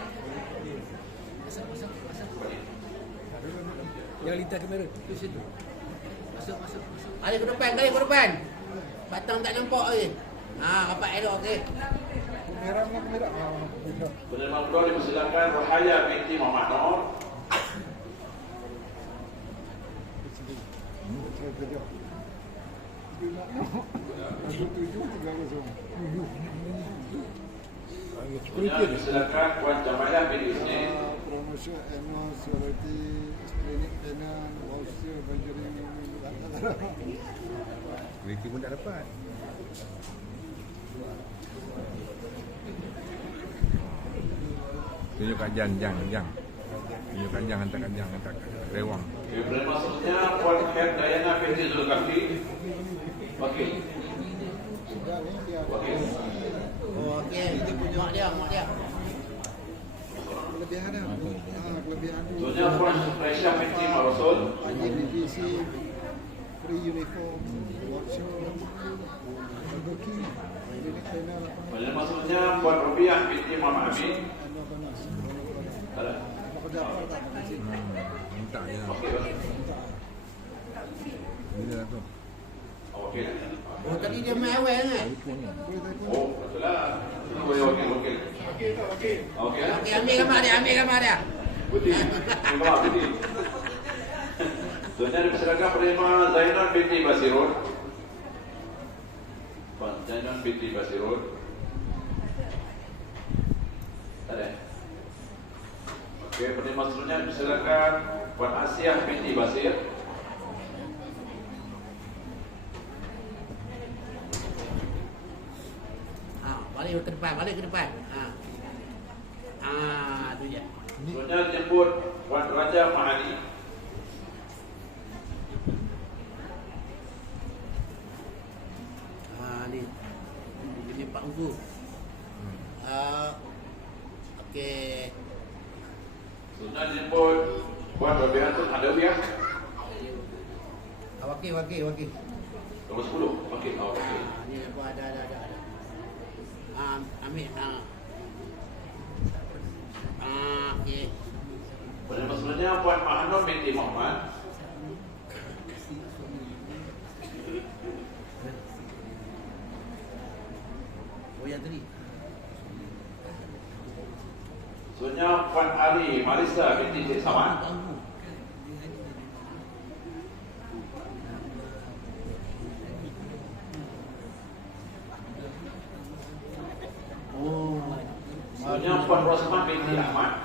Yang lintas kamera di situ. Masuk. Balik ke depan. Batang tak nampak lagi. Rapat elok okey. Kamera. Penerima kedua dipersilakan Rohaya binti Muhammad Nur. Kemudian dipersilakan Puan Jamalah binti Isnin. Promosi Eno Surati Klinik Tenan Wausia Banjari Kualiti pun tak dapat. Tunjukkan Jang. Tunjukkan Jang, hantar Rewang. Okay, penerima seterusnya Puan Head Dayana binti Zulkafli. Wakil. Okey. Mak dia. kelebihan dia. Kelebihan tu. Sebenarnya Puan Aisyah binti Mak Rasul. divisi free uniform, workshop, booking, klinik tenan, Pada maksudnya Puan Rubiah binti Muhammad Amin. panas. Ada. Apa kerja apa tak di sini. Minta je lah. Okey. Bila lah tu. Okey. Oh, tadi dia main awal kan? Telefon ni. Boleh telefon. Oh, betul lah. Okey. Okey. Okey, ambil gambar dia. Putih. Terima kasih. Sebenarnya dipersilakan penerima Zainan binti Basirun. Puan Zainan binti Basirun. Ada. Okey, penerima seterusnya dipersilakan Puan Asiah binti Basir. Balik ke depan. Tu je. Seterusnya dijemput Puan Raja Mahani. Ni. Ini Pak Ugu. Okey. Seterusnya dijemput Puan Rabiatul Adawiyah. Wakil. Nombor 10. Okey. Okey. Ni apa ada. Ambil. Okey. Penerima seterusnya Puan Mahanur binti Muhammad. Oh, yang tadi. Seterusnya Puan Ali Marisa binti Cik Samad. Seterusnya Puan Rosman binti Ahmad.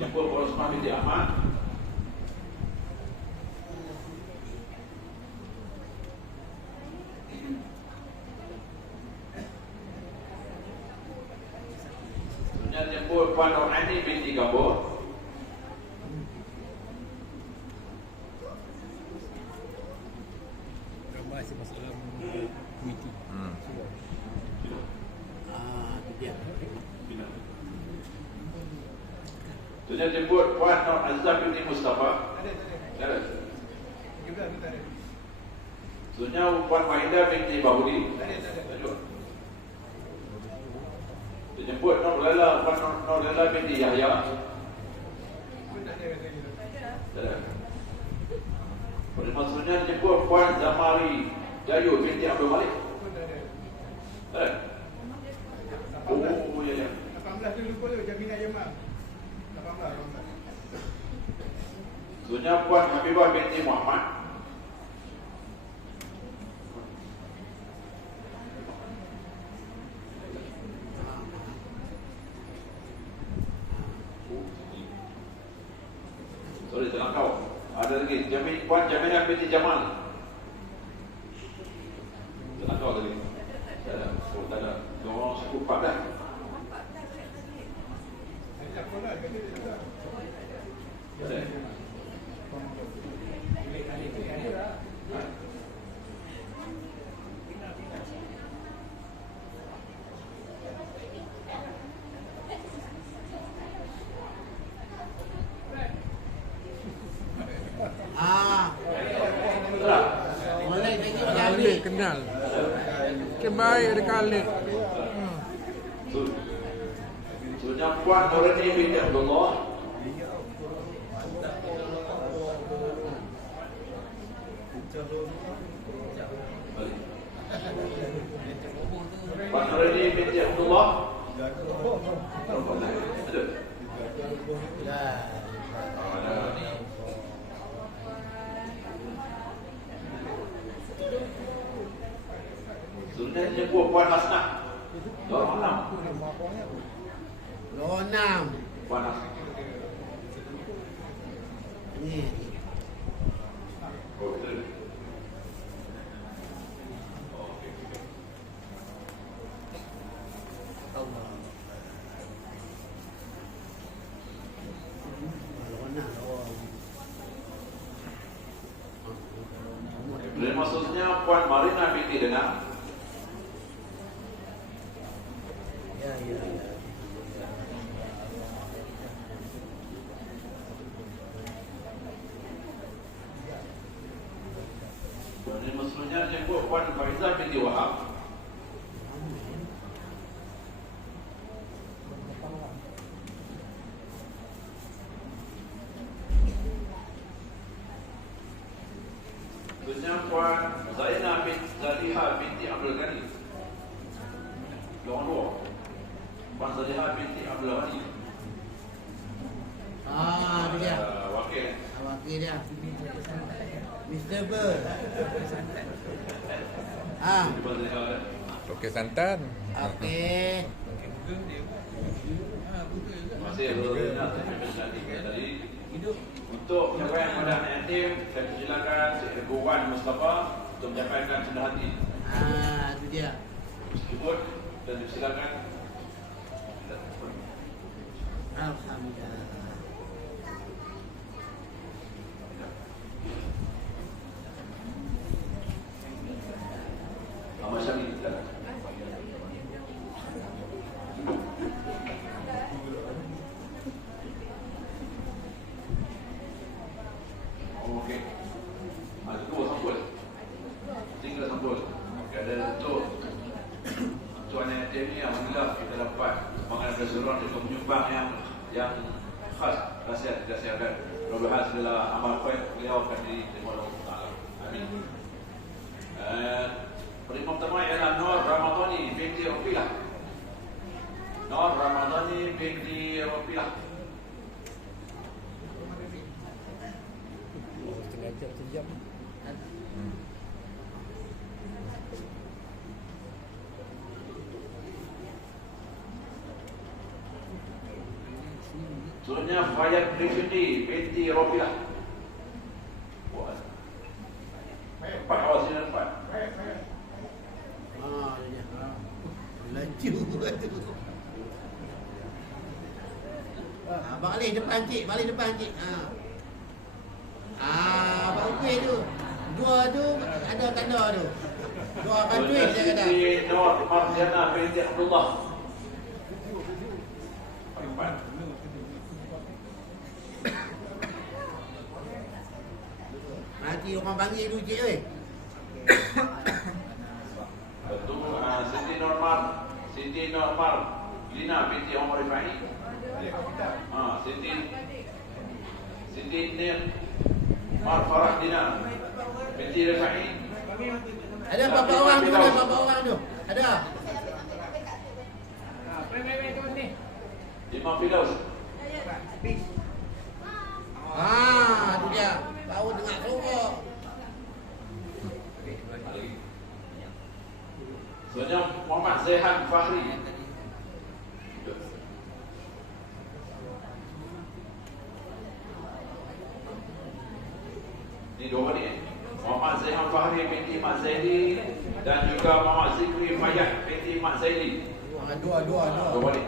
Jemput Puan Rosman binti Ahmad. Sunat jemput Puan Nur Aini binti Gambor. Gambar si masuk dalam meeting. Itu dia. Sunat jemput Puan Nur Azizah binti Mustafa. Ada. Sunat Puan Mahidah binti Bahudi. Ada. Jemput Nur Laila, Puan Nur Laila binti Yahya. Pada maksudnya jemput Puan Zamari Jayu binti Abdul Malik. Oh, ya ya. 18 dulu pun jaminan jemaah. 18. Sunnya Puan Habibah binti Muhammad. Sorry, terlangkau. Ada lagi Puan Jaminah binti Jamal. Terlangkau tadi. Tak ada. Oh, tak ada. Dua orang suku 4 dah. Ada. Boleh lagi Khalid kenal. Baik ada Khalid. Sunnya Puan Nurani binti Abdullah. Puan Nurani binti Abdullah. Ada. Sunnya jemput Puan Hasnah. Lorong 6. Lonam. Puan Hasnah. Ni. Oh, betul. Okey. Allah. Lonam. Dan maksudnya Puan Marina binti Denang. Ya, ya, ya. Dan maksudnya jemput Puan Faizah binti Wahab. Maksudnya Puan Zainah binti Zaliha binti Abdul Ghani. Lorong 2. Puan Zaliha binti Abdul Ghani. Itu dia. Wakil. Wakil dia. Mr. Bird. Puan Zaliha ada. Okey santan. Okey. Terima kasih Lorena tadi. Untuk penyampaian pada anak yatim, saya persilakan Cik Wan Mustafa untuk menyampaikan senang hati. Itu dia. Sebut dan dipersilakan. Alhamdulillah. Ahmad Syamil, silakan. Okey. Itu sampul. Tinggal sampul. Okey, ada untuk anak yatim ni, alhamdulillah kita dapat semangat restoran untuk menyumbang yang khas rahsia tidak siapkan. Mudah-mudahan segala amal baik beliau akan diterima oleh Allah Taala. Amin. Perimam pertama ialah Nur Ramadhani binti Rafilah. Nur Ramadhani binti Rafilah. Setengah jam sejam. Soalnya Fayat Rifindi binti Rafilah. Buat. Empat awal sini empat. Dia. Laju tu. balik depan cik, balik depan cik. Abang okey tu. Dua tu ada tanda tu. Dua akan duit dia kata. Siti Nur Mardiana binti Abdullah. Nanti orang panggil tu cik oi. Betul. Siti Normal Lina binti Umar Rifai. Siti Nir Mar Farah Dina binti Rifai. Ada berapa orang tu? Ada berapa orang tu? Ada. Imam Firdaus. Tu dia. Tahu dengar suara. Sebenarnya Muhammad Zaihan Fahri. Ini dua ni. Muhammad Zaihan Fahri binti Mak Zaidi dan juga Muhammad Zikri Mayat binti Mak Zaidi. Dua. Dua ni.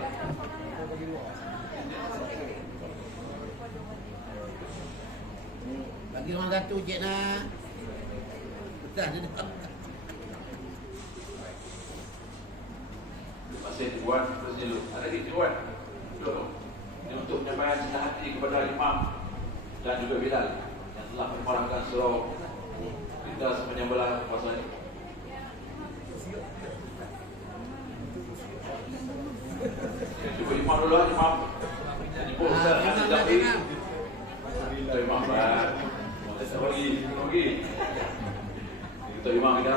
Bagi orang satu cik nak. Betul dia. Masih dibuat terus dulu. Ada lagi dibuat. Dulu. Ini untuk penyampaian cinta hati kepada Imam dan juga Bilal yang telah menerangkan surau kita semenyebelah puasa ini. Cuba Imam dulu lah, Imam. Ini pun Ustaz Haji Jafri. Kita Imam lah. Kita pergi. Kita Imam kita.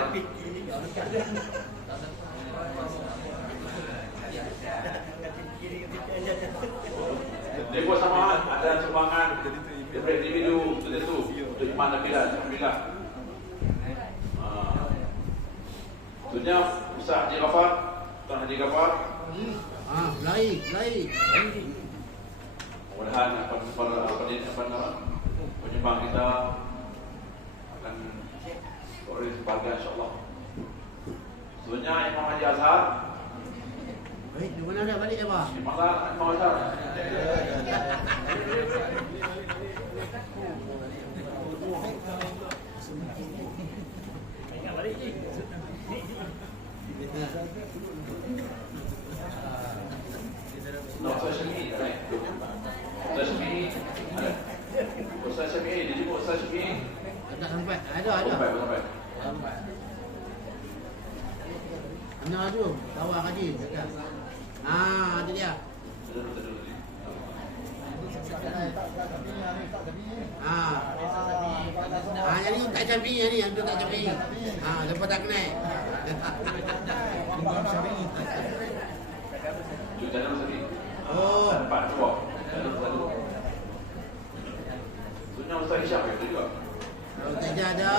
Dia buat sama ada sumbangan daripada individu tertentu untuk Imam dan Bilal. Alhamdulillah. Tentunya Ustaz Haji Ghafar, Tuan Haji Ghafar. Lari. Mudah-mudahan penyumbang kita akan beroleh sebahagia insyaAllah. Sebenarnya Imam Haji Azhar. Di mana dah balik apa? Imam Azhar. Ustaz Syafi'i ada. Ustaz Syafi'i, dia jemput Ustaz Syafi'i. Tak sampai. Ada. Sampai. Mana tu? Tawar haji dekat. Itu dia. Jadi tak Syafi'i ni, untuk tak Syafi'i. Lepas tak kenal. Jangan sedih. Oh. Empat dua. Satu. Sunnah Ustaz Isyam itu juga. Tak ada.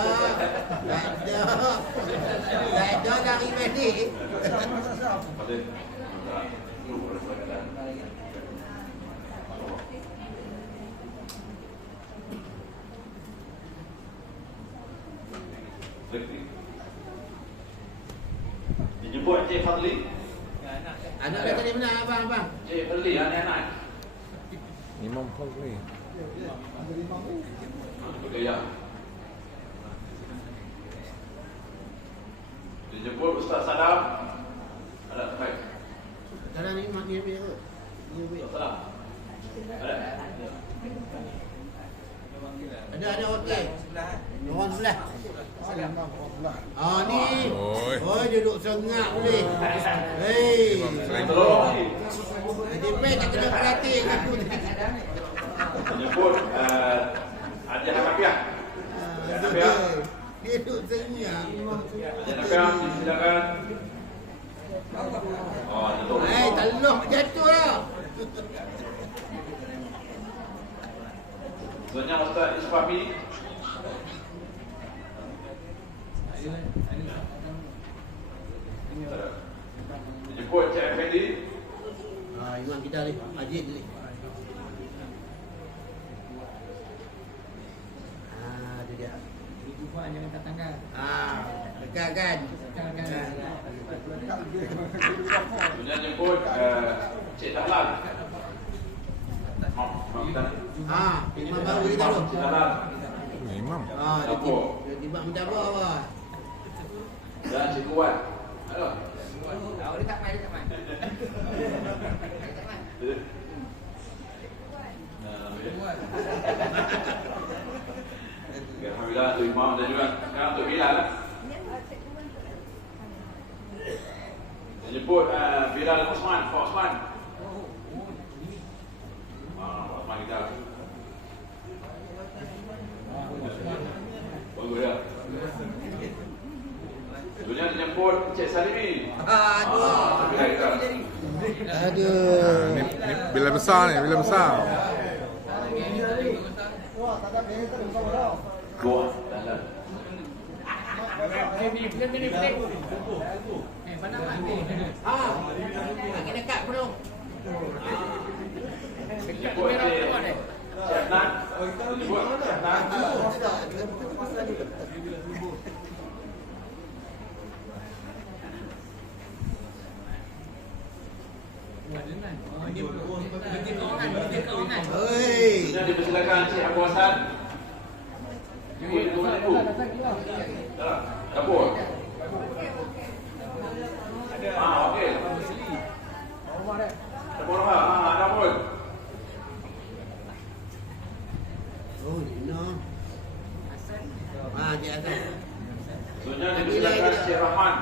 Tak ada lari balik. Boleh. Dijemput Encik Fadli. Anak dia tadi mana abang? Encik Fadli, anak-anak. Imam Fadli. Ya. Dijemput Ustaz Salam. Ada terbaik. Sekarang ni mak dia tu. Ustaz Salam. Ada. Ada okey. Orang sebelah. Ni. Oh, duduk sengak boleh. Hei. Tolong. Dia pun tak kena perhati dengan aku. Dijemput Haji Hanafiah. Dia duduk sengak. Haji Hanafiah, silakan. Jatuh. Taloh jatuh lah. Sebenarnya Ustaz Isfahmi. Dijemput Cik Effendi. Imam kita ni, Ajid ni. Itu dia. Tuan jangan datangkan. Dekat kan? Sebenarnya jemput Cik Dahlan. Imam kita ni. Imam baru kita tu. Sekarang Imam. Dia tiba mencabar apa? dan Cikgu Wan. Halo. Oh, dia tak main, dia tak main. Dia tak main. Alhamdulillah tu Imam dan juga sekarang untuk Bilal lah. Saya jemput Bilal Osman, Pak Osman. Pak Osman kita. Bagus dah. Sebenarnya dia jemput Cik Salimi. Bilal kita. Ni bila besar ni, bila besar. Keluar dalam. Pandang mati. Lagi dekat belum? Jemput Cik Adnan. Jemput Cik Adnan. Hei. Kemudian dipersilakan Cik Abu Hassan. Ibu. Dalam. Dapur. Okey. Dapur apa? Dapur. Oh, Dina. Cik Hasan. Sebenarnya dipersilakan Cik Rahman.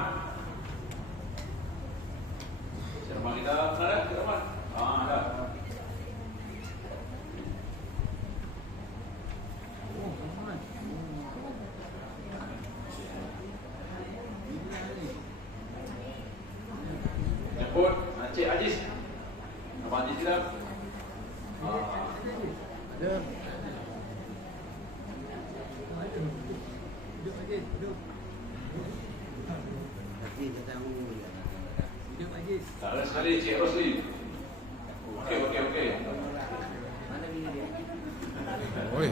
Cik Rahman kita mana dah? Cik Rahman? Dah. Jemput Cik Aziz. Abang Aziz kita. Ada. Tak ada sekali Cik Rosli. Okey. Oi.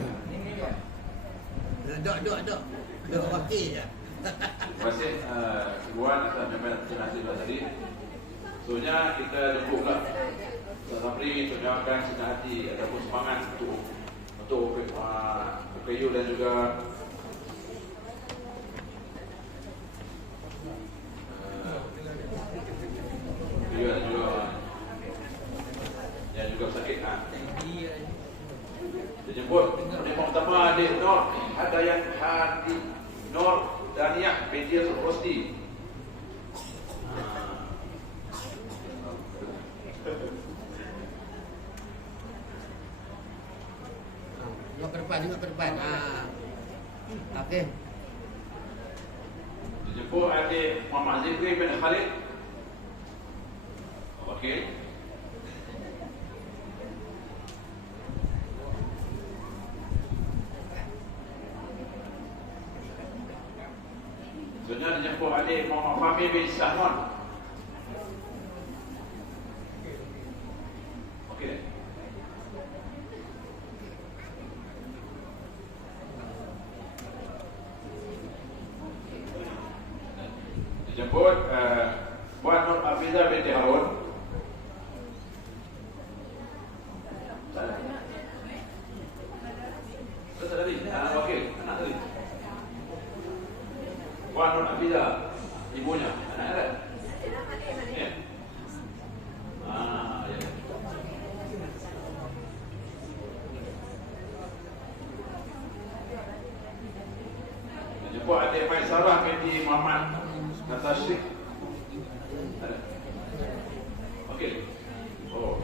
Duduk. Duduk wakil je. Terima kasih Ibuan atas memang nasi tadi. Sebenarnya kita jemput pula Sapri untuk menyampaikan senang hati ataupun semangat untuk UKU dan juga yang juga sakit. Kita jemput penerima utama adik Nur Hadayat Hadi Nur Daniyah binti Rosti. Tengok ke depan. Okey. Dijemput adik Muhammad Zikri bin Khalid. Okey. Sebenarnya dijemput adik Muhammad Fahmi bin Sahnon. Okey. Dijemput Puan Nur Afizah binti Harun. Betul tadi? Okey, anak tadi. Puan Nur Afizah, ibunya, anak ada? Ya. Ya. Dijemput adik Faisarah binti Muhammad Natasrik. Ada? Okey. Oh.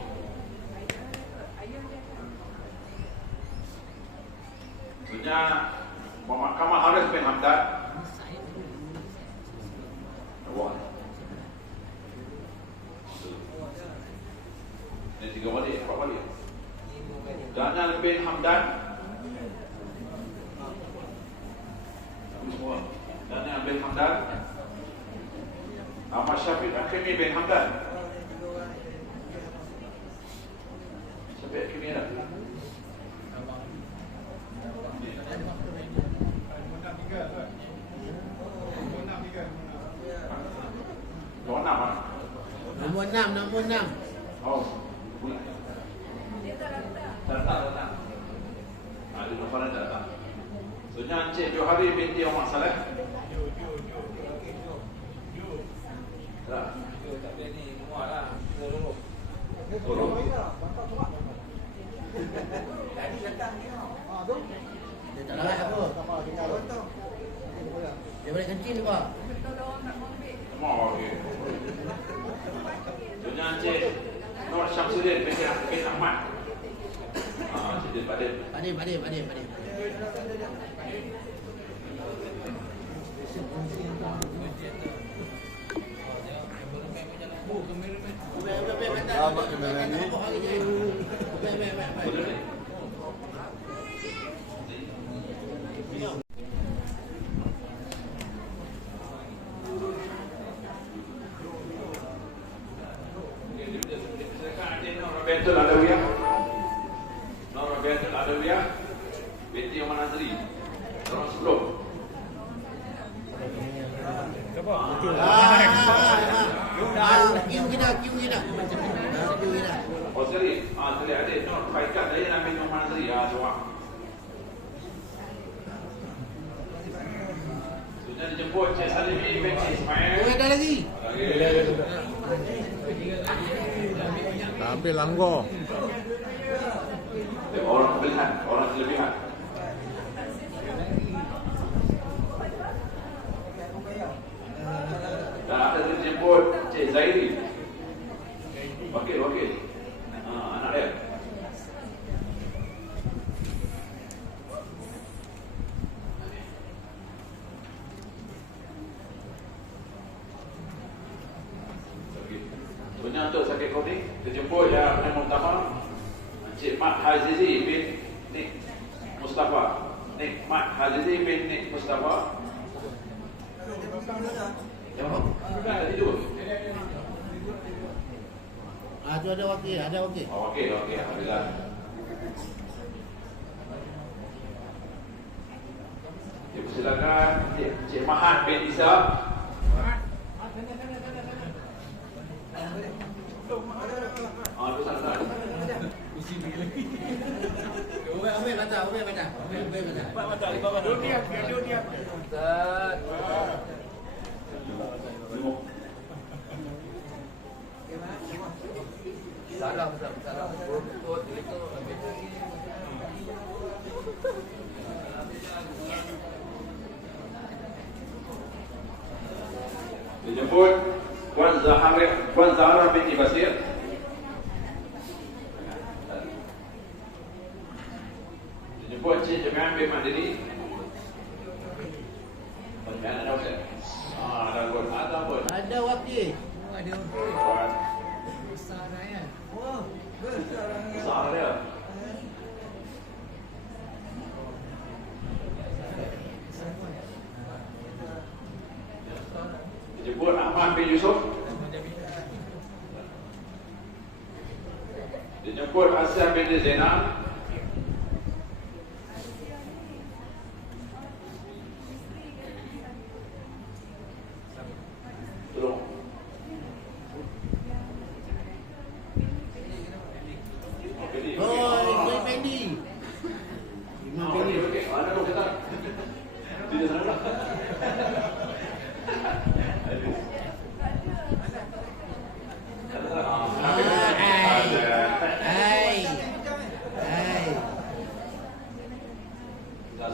Sebenarnya Muhammad Kamal Haris bin Hamdan. Wah. Ini 3 balik, 4 balik. Daniel bin Hamdan. Semua. Daniel bin Hamdan. Ahmad Syafiq Akhimi bin Hamdan. Syafiq Akhimi dah. Nombor 6. Oh, bulan. Datang. Ada Nofaran datang. Soalnya Encik Johari binti Muhammad Saleh. Tak. Tak boleh ni, muat lah. Tolong. Tolong. Tadi datang ni. Dia tak larat apa. Dia boleh kencing apa? Mau okey. Soalnya Encik Nur Syamsuddin binti Ahmad. Encik Padim. Padim. Boleh ni. Betul Adawiyah. Nur Betul Adawiyah binti Umar Nazri. Orang sebelum. Kiu kita. Oh sekali. Sekali ada Nur Faikat saya nak binti Umar Nazri. Coba. Sudah dijemput Cik Salimi binti Ismail. Ada lagi. Tapi langgar. Orang kelebihan. Dan ada dijemput Cik Zairi. Wakil. Anak dia. Sebenarnya untuk sakit kronik, dijemput yang Yang Utama Encik Mat Hazizi bin Nik Mustafa. Mat Hazizi bin Nik Mustafa. Tadi tu. Tu ada wakil. Okey, alhamdulillah. Silakan Cik Mahat bin Isa. Tu sana. Ube baca. Dia. Salam. Betul. Dijemput Puan Zahra binti Basir. Dijemput Cik Jami'an bin Mandiri. Jami'an ada Ustaz? Ada pun. Ada wakil. Ada okey. Puan Besar raya. Besar dia. Dijemput Ahmad bin Yusuf. Dijemput Asya bin Zainal. Tolong. Ikut Fendi. Okey. Mana tu kita? Di sana.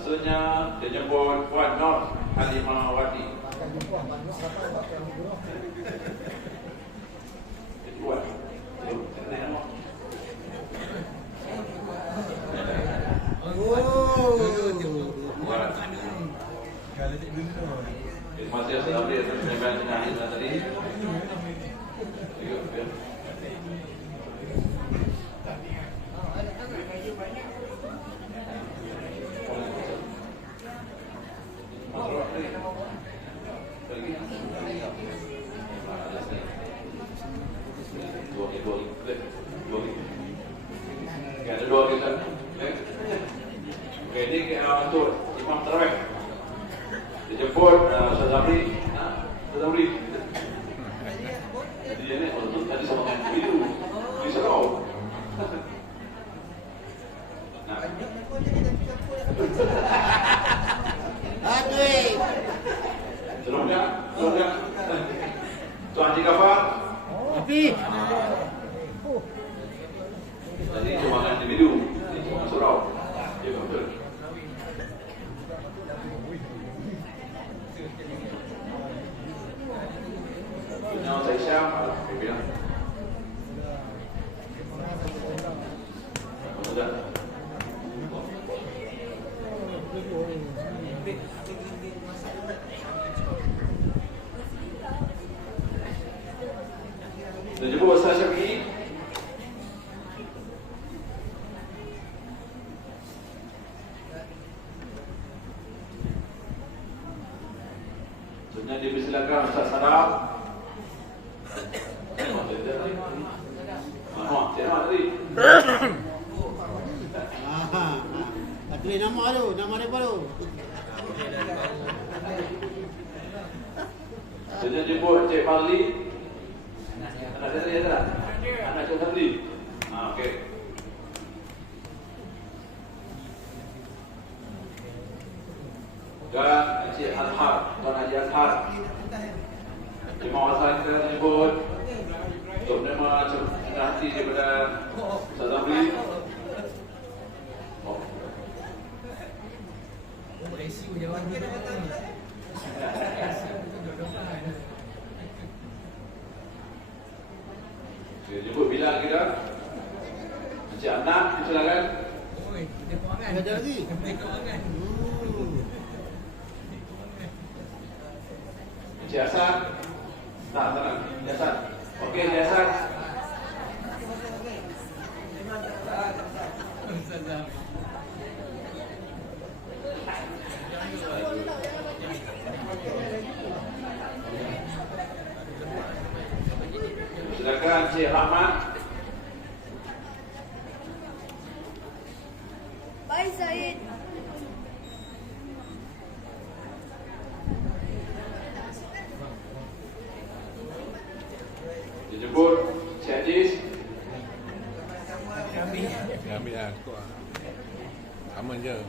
Selanjutnya dijemput Puan Nur Halimawati. Puan. Terima kasih sudah beri penyampaian dengan tadi. Ada dua kita. Okey, ini untuk Imam Tarawih. Dijemput Ustaz Zabri. Ustaz Zabri. Dia ni tadi sama dengan video di Serau. Sarap. Cina tadi. Tulis nama tu, nama dia apa tu? Saya jemput Cik Farli. Anak saya ada. Anak Cik Farli. Okey. Dan Encik Azhar, Tuan Haji Azhar. Terima kasih kita jemput untuk menerima cenderan hati daripada Ustaz Zamri. ICU jawab dia. Kita jemput Bilal kita. Encik Anak, silakan. Oi, dia kewangan. Ada lagi? Dia kewangan. Encik Hasan. Tak, tenang. Encik Hasan. Okey, Encik Hasan. Ustazah. Silakan Encik Rahman. Bye, Zaid. Dijemput Encik Aziz. Ya, ambil lah. Cukup lah. Aman je.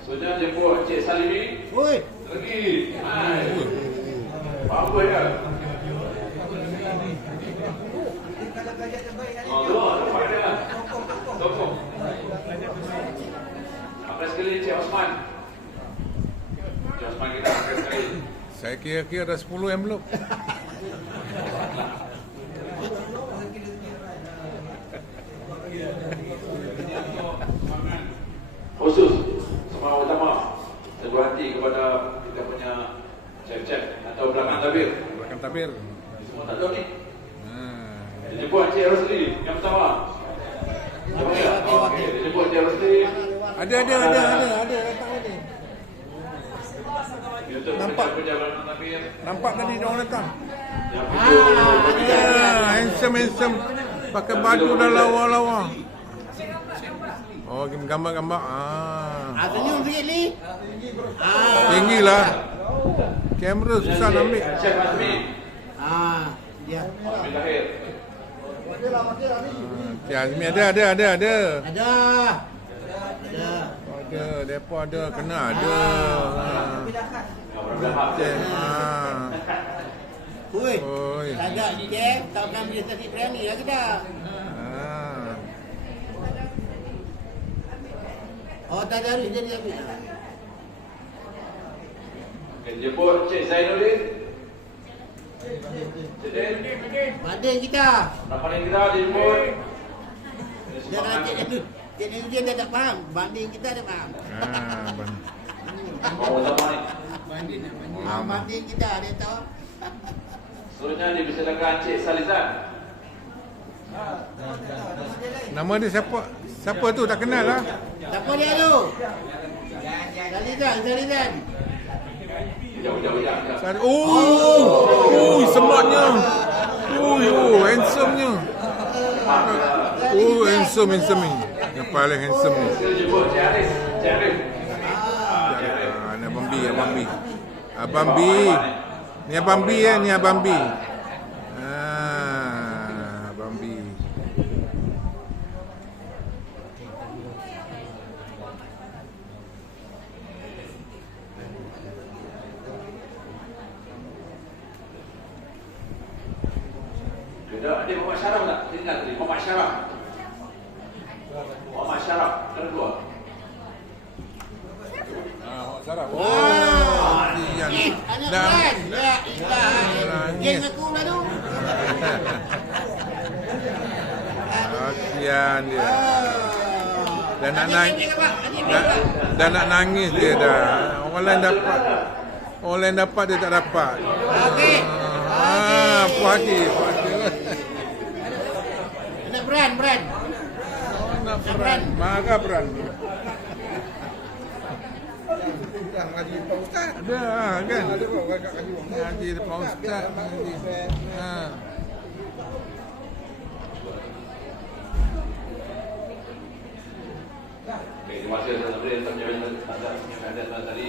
Selanjutnya jemput Encik Salimi. Oi, Lagi. Hai. Apa ya? Oh, nampak dia. Tokong. Apa sekali Encik Osman. Encik Osman kita apa sekali. Saya kira-kira ada 10 envelope. Khusus semua utama teguh hati kepada kita punya cek-cek atau belakang tabir. Belakang tabir. Semua tak tahu ni. Ha. Dijemput Encik Rosli yang pertama. Okey, dijemput Encik Rosli. Ada datang ni. Nampak. Nampak tadi dia orang datang. Yang kedua, Ya, handsome. Pakai baju dah lawa-lawa. Oh, gambar-gambar. senyum sikit ni. Tinggilah. Kamera susah nak ambil. Encik Azmi. Dia. Azmi Lahir. Ya, Azmi ada. Ada. Ada, depa ada, kena ada. Oi. Oi. Tajak cek, tak akan dia sakit berani lah kita. Ah. Oh, tak ada harus jadi ambil. Okey, jemput Encik Zainuddin. Encik Din. Banding kita. Rapalan kita jemput. Jangan cik dia tak faham. Banding kita dia faham. Bawa utama ni. Banding kita dia tahu. Seterusnya dipersilakan Encik Salizan. Nama dia siapa? Siapa tu tak kenal lah. Siapa dia tu? Zalizan. Jauh. Oh, semaknya. Oh, handsome-nya. Oh, handsome ni. Yang paling handsome ni. Saya jemput Encik Arif. Encik Arif. Ni Abang B. Ni Abang B ni Abang B. Abang B. Dia Muhammad Syaraf tak? Tinggal tadi Muhammad Syaraf. Muhammad Syaraf kedua. Sarap. Anak kan? Ya, geng aku lah tu. Kasihan dia. Dah nak nangis dia dah. Orang lain dapat dia tak dapat. Okey. Puas hati. Anak Bran. Marah Bran. Ada kan? Ngaji depan ustaz. Ha. Terima kasih telah menonton! Tadi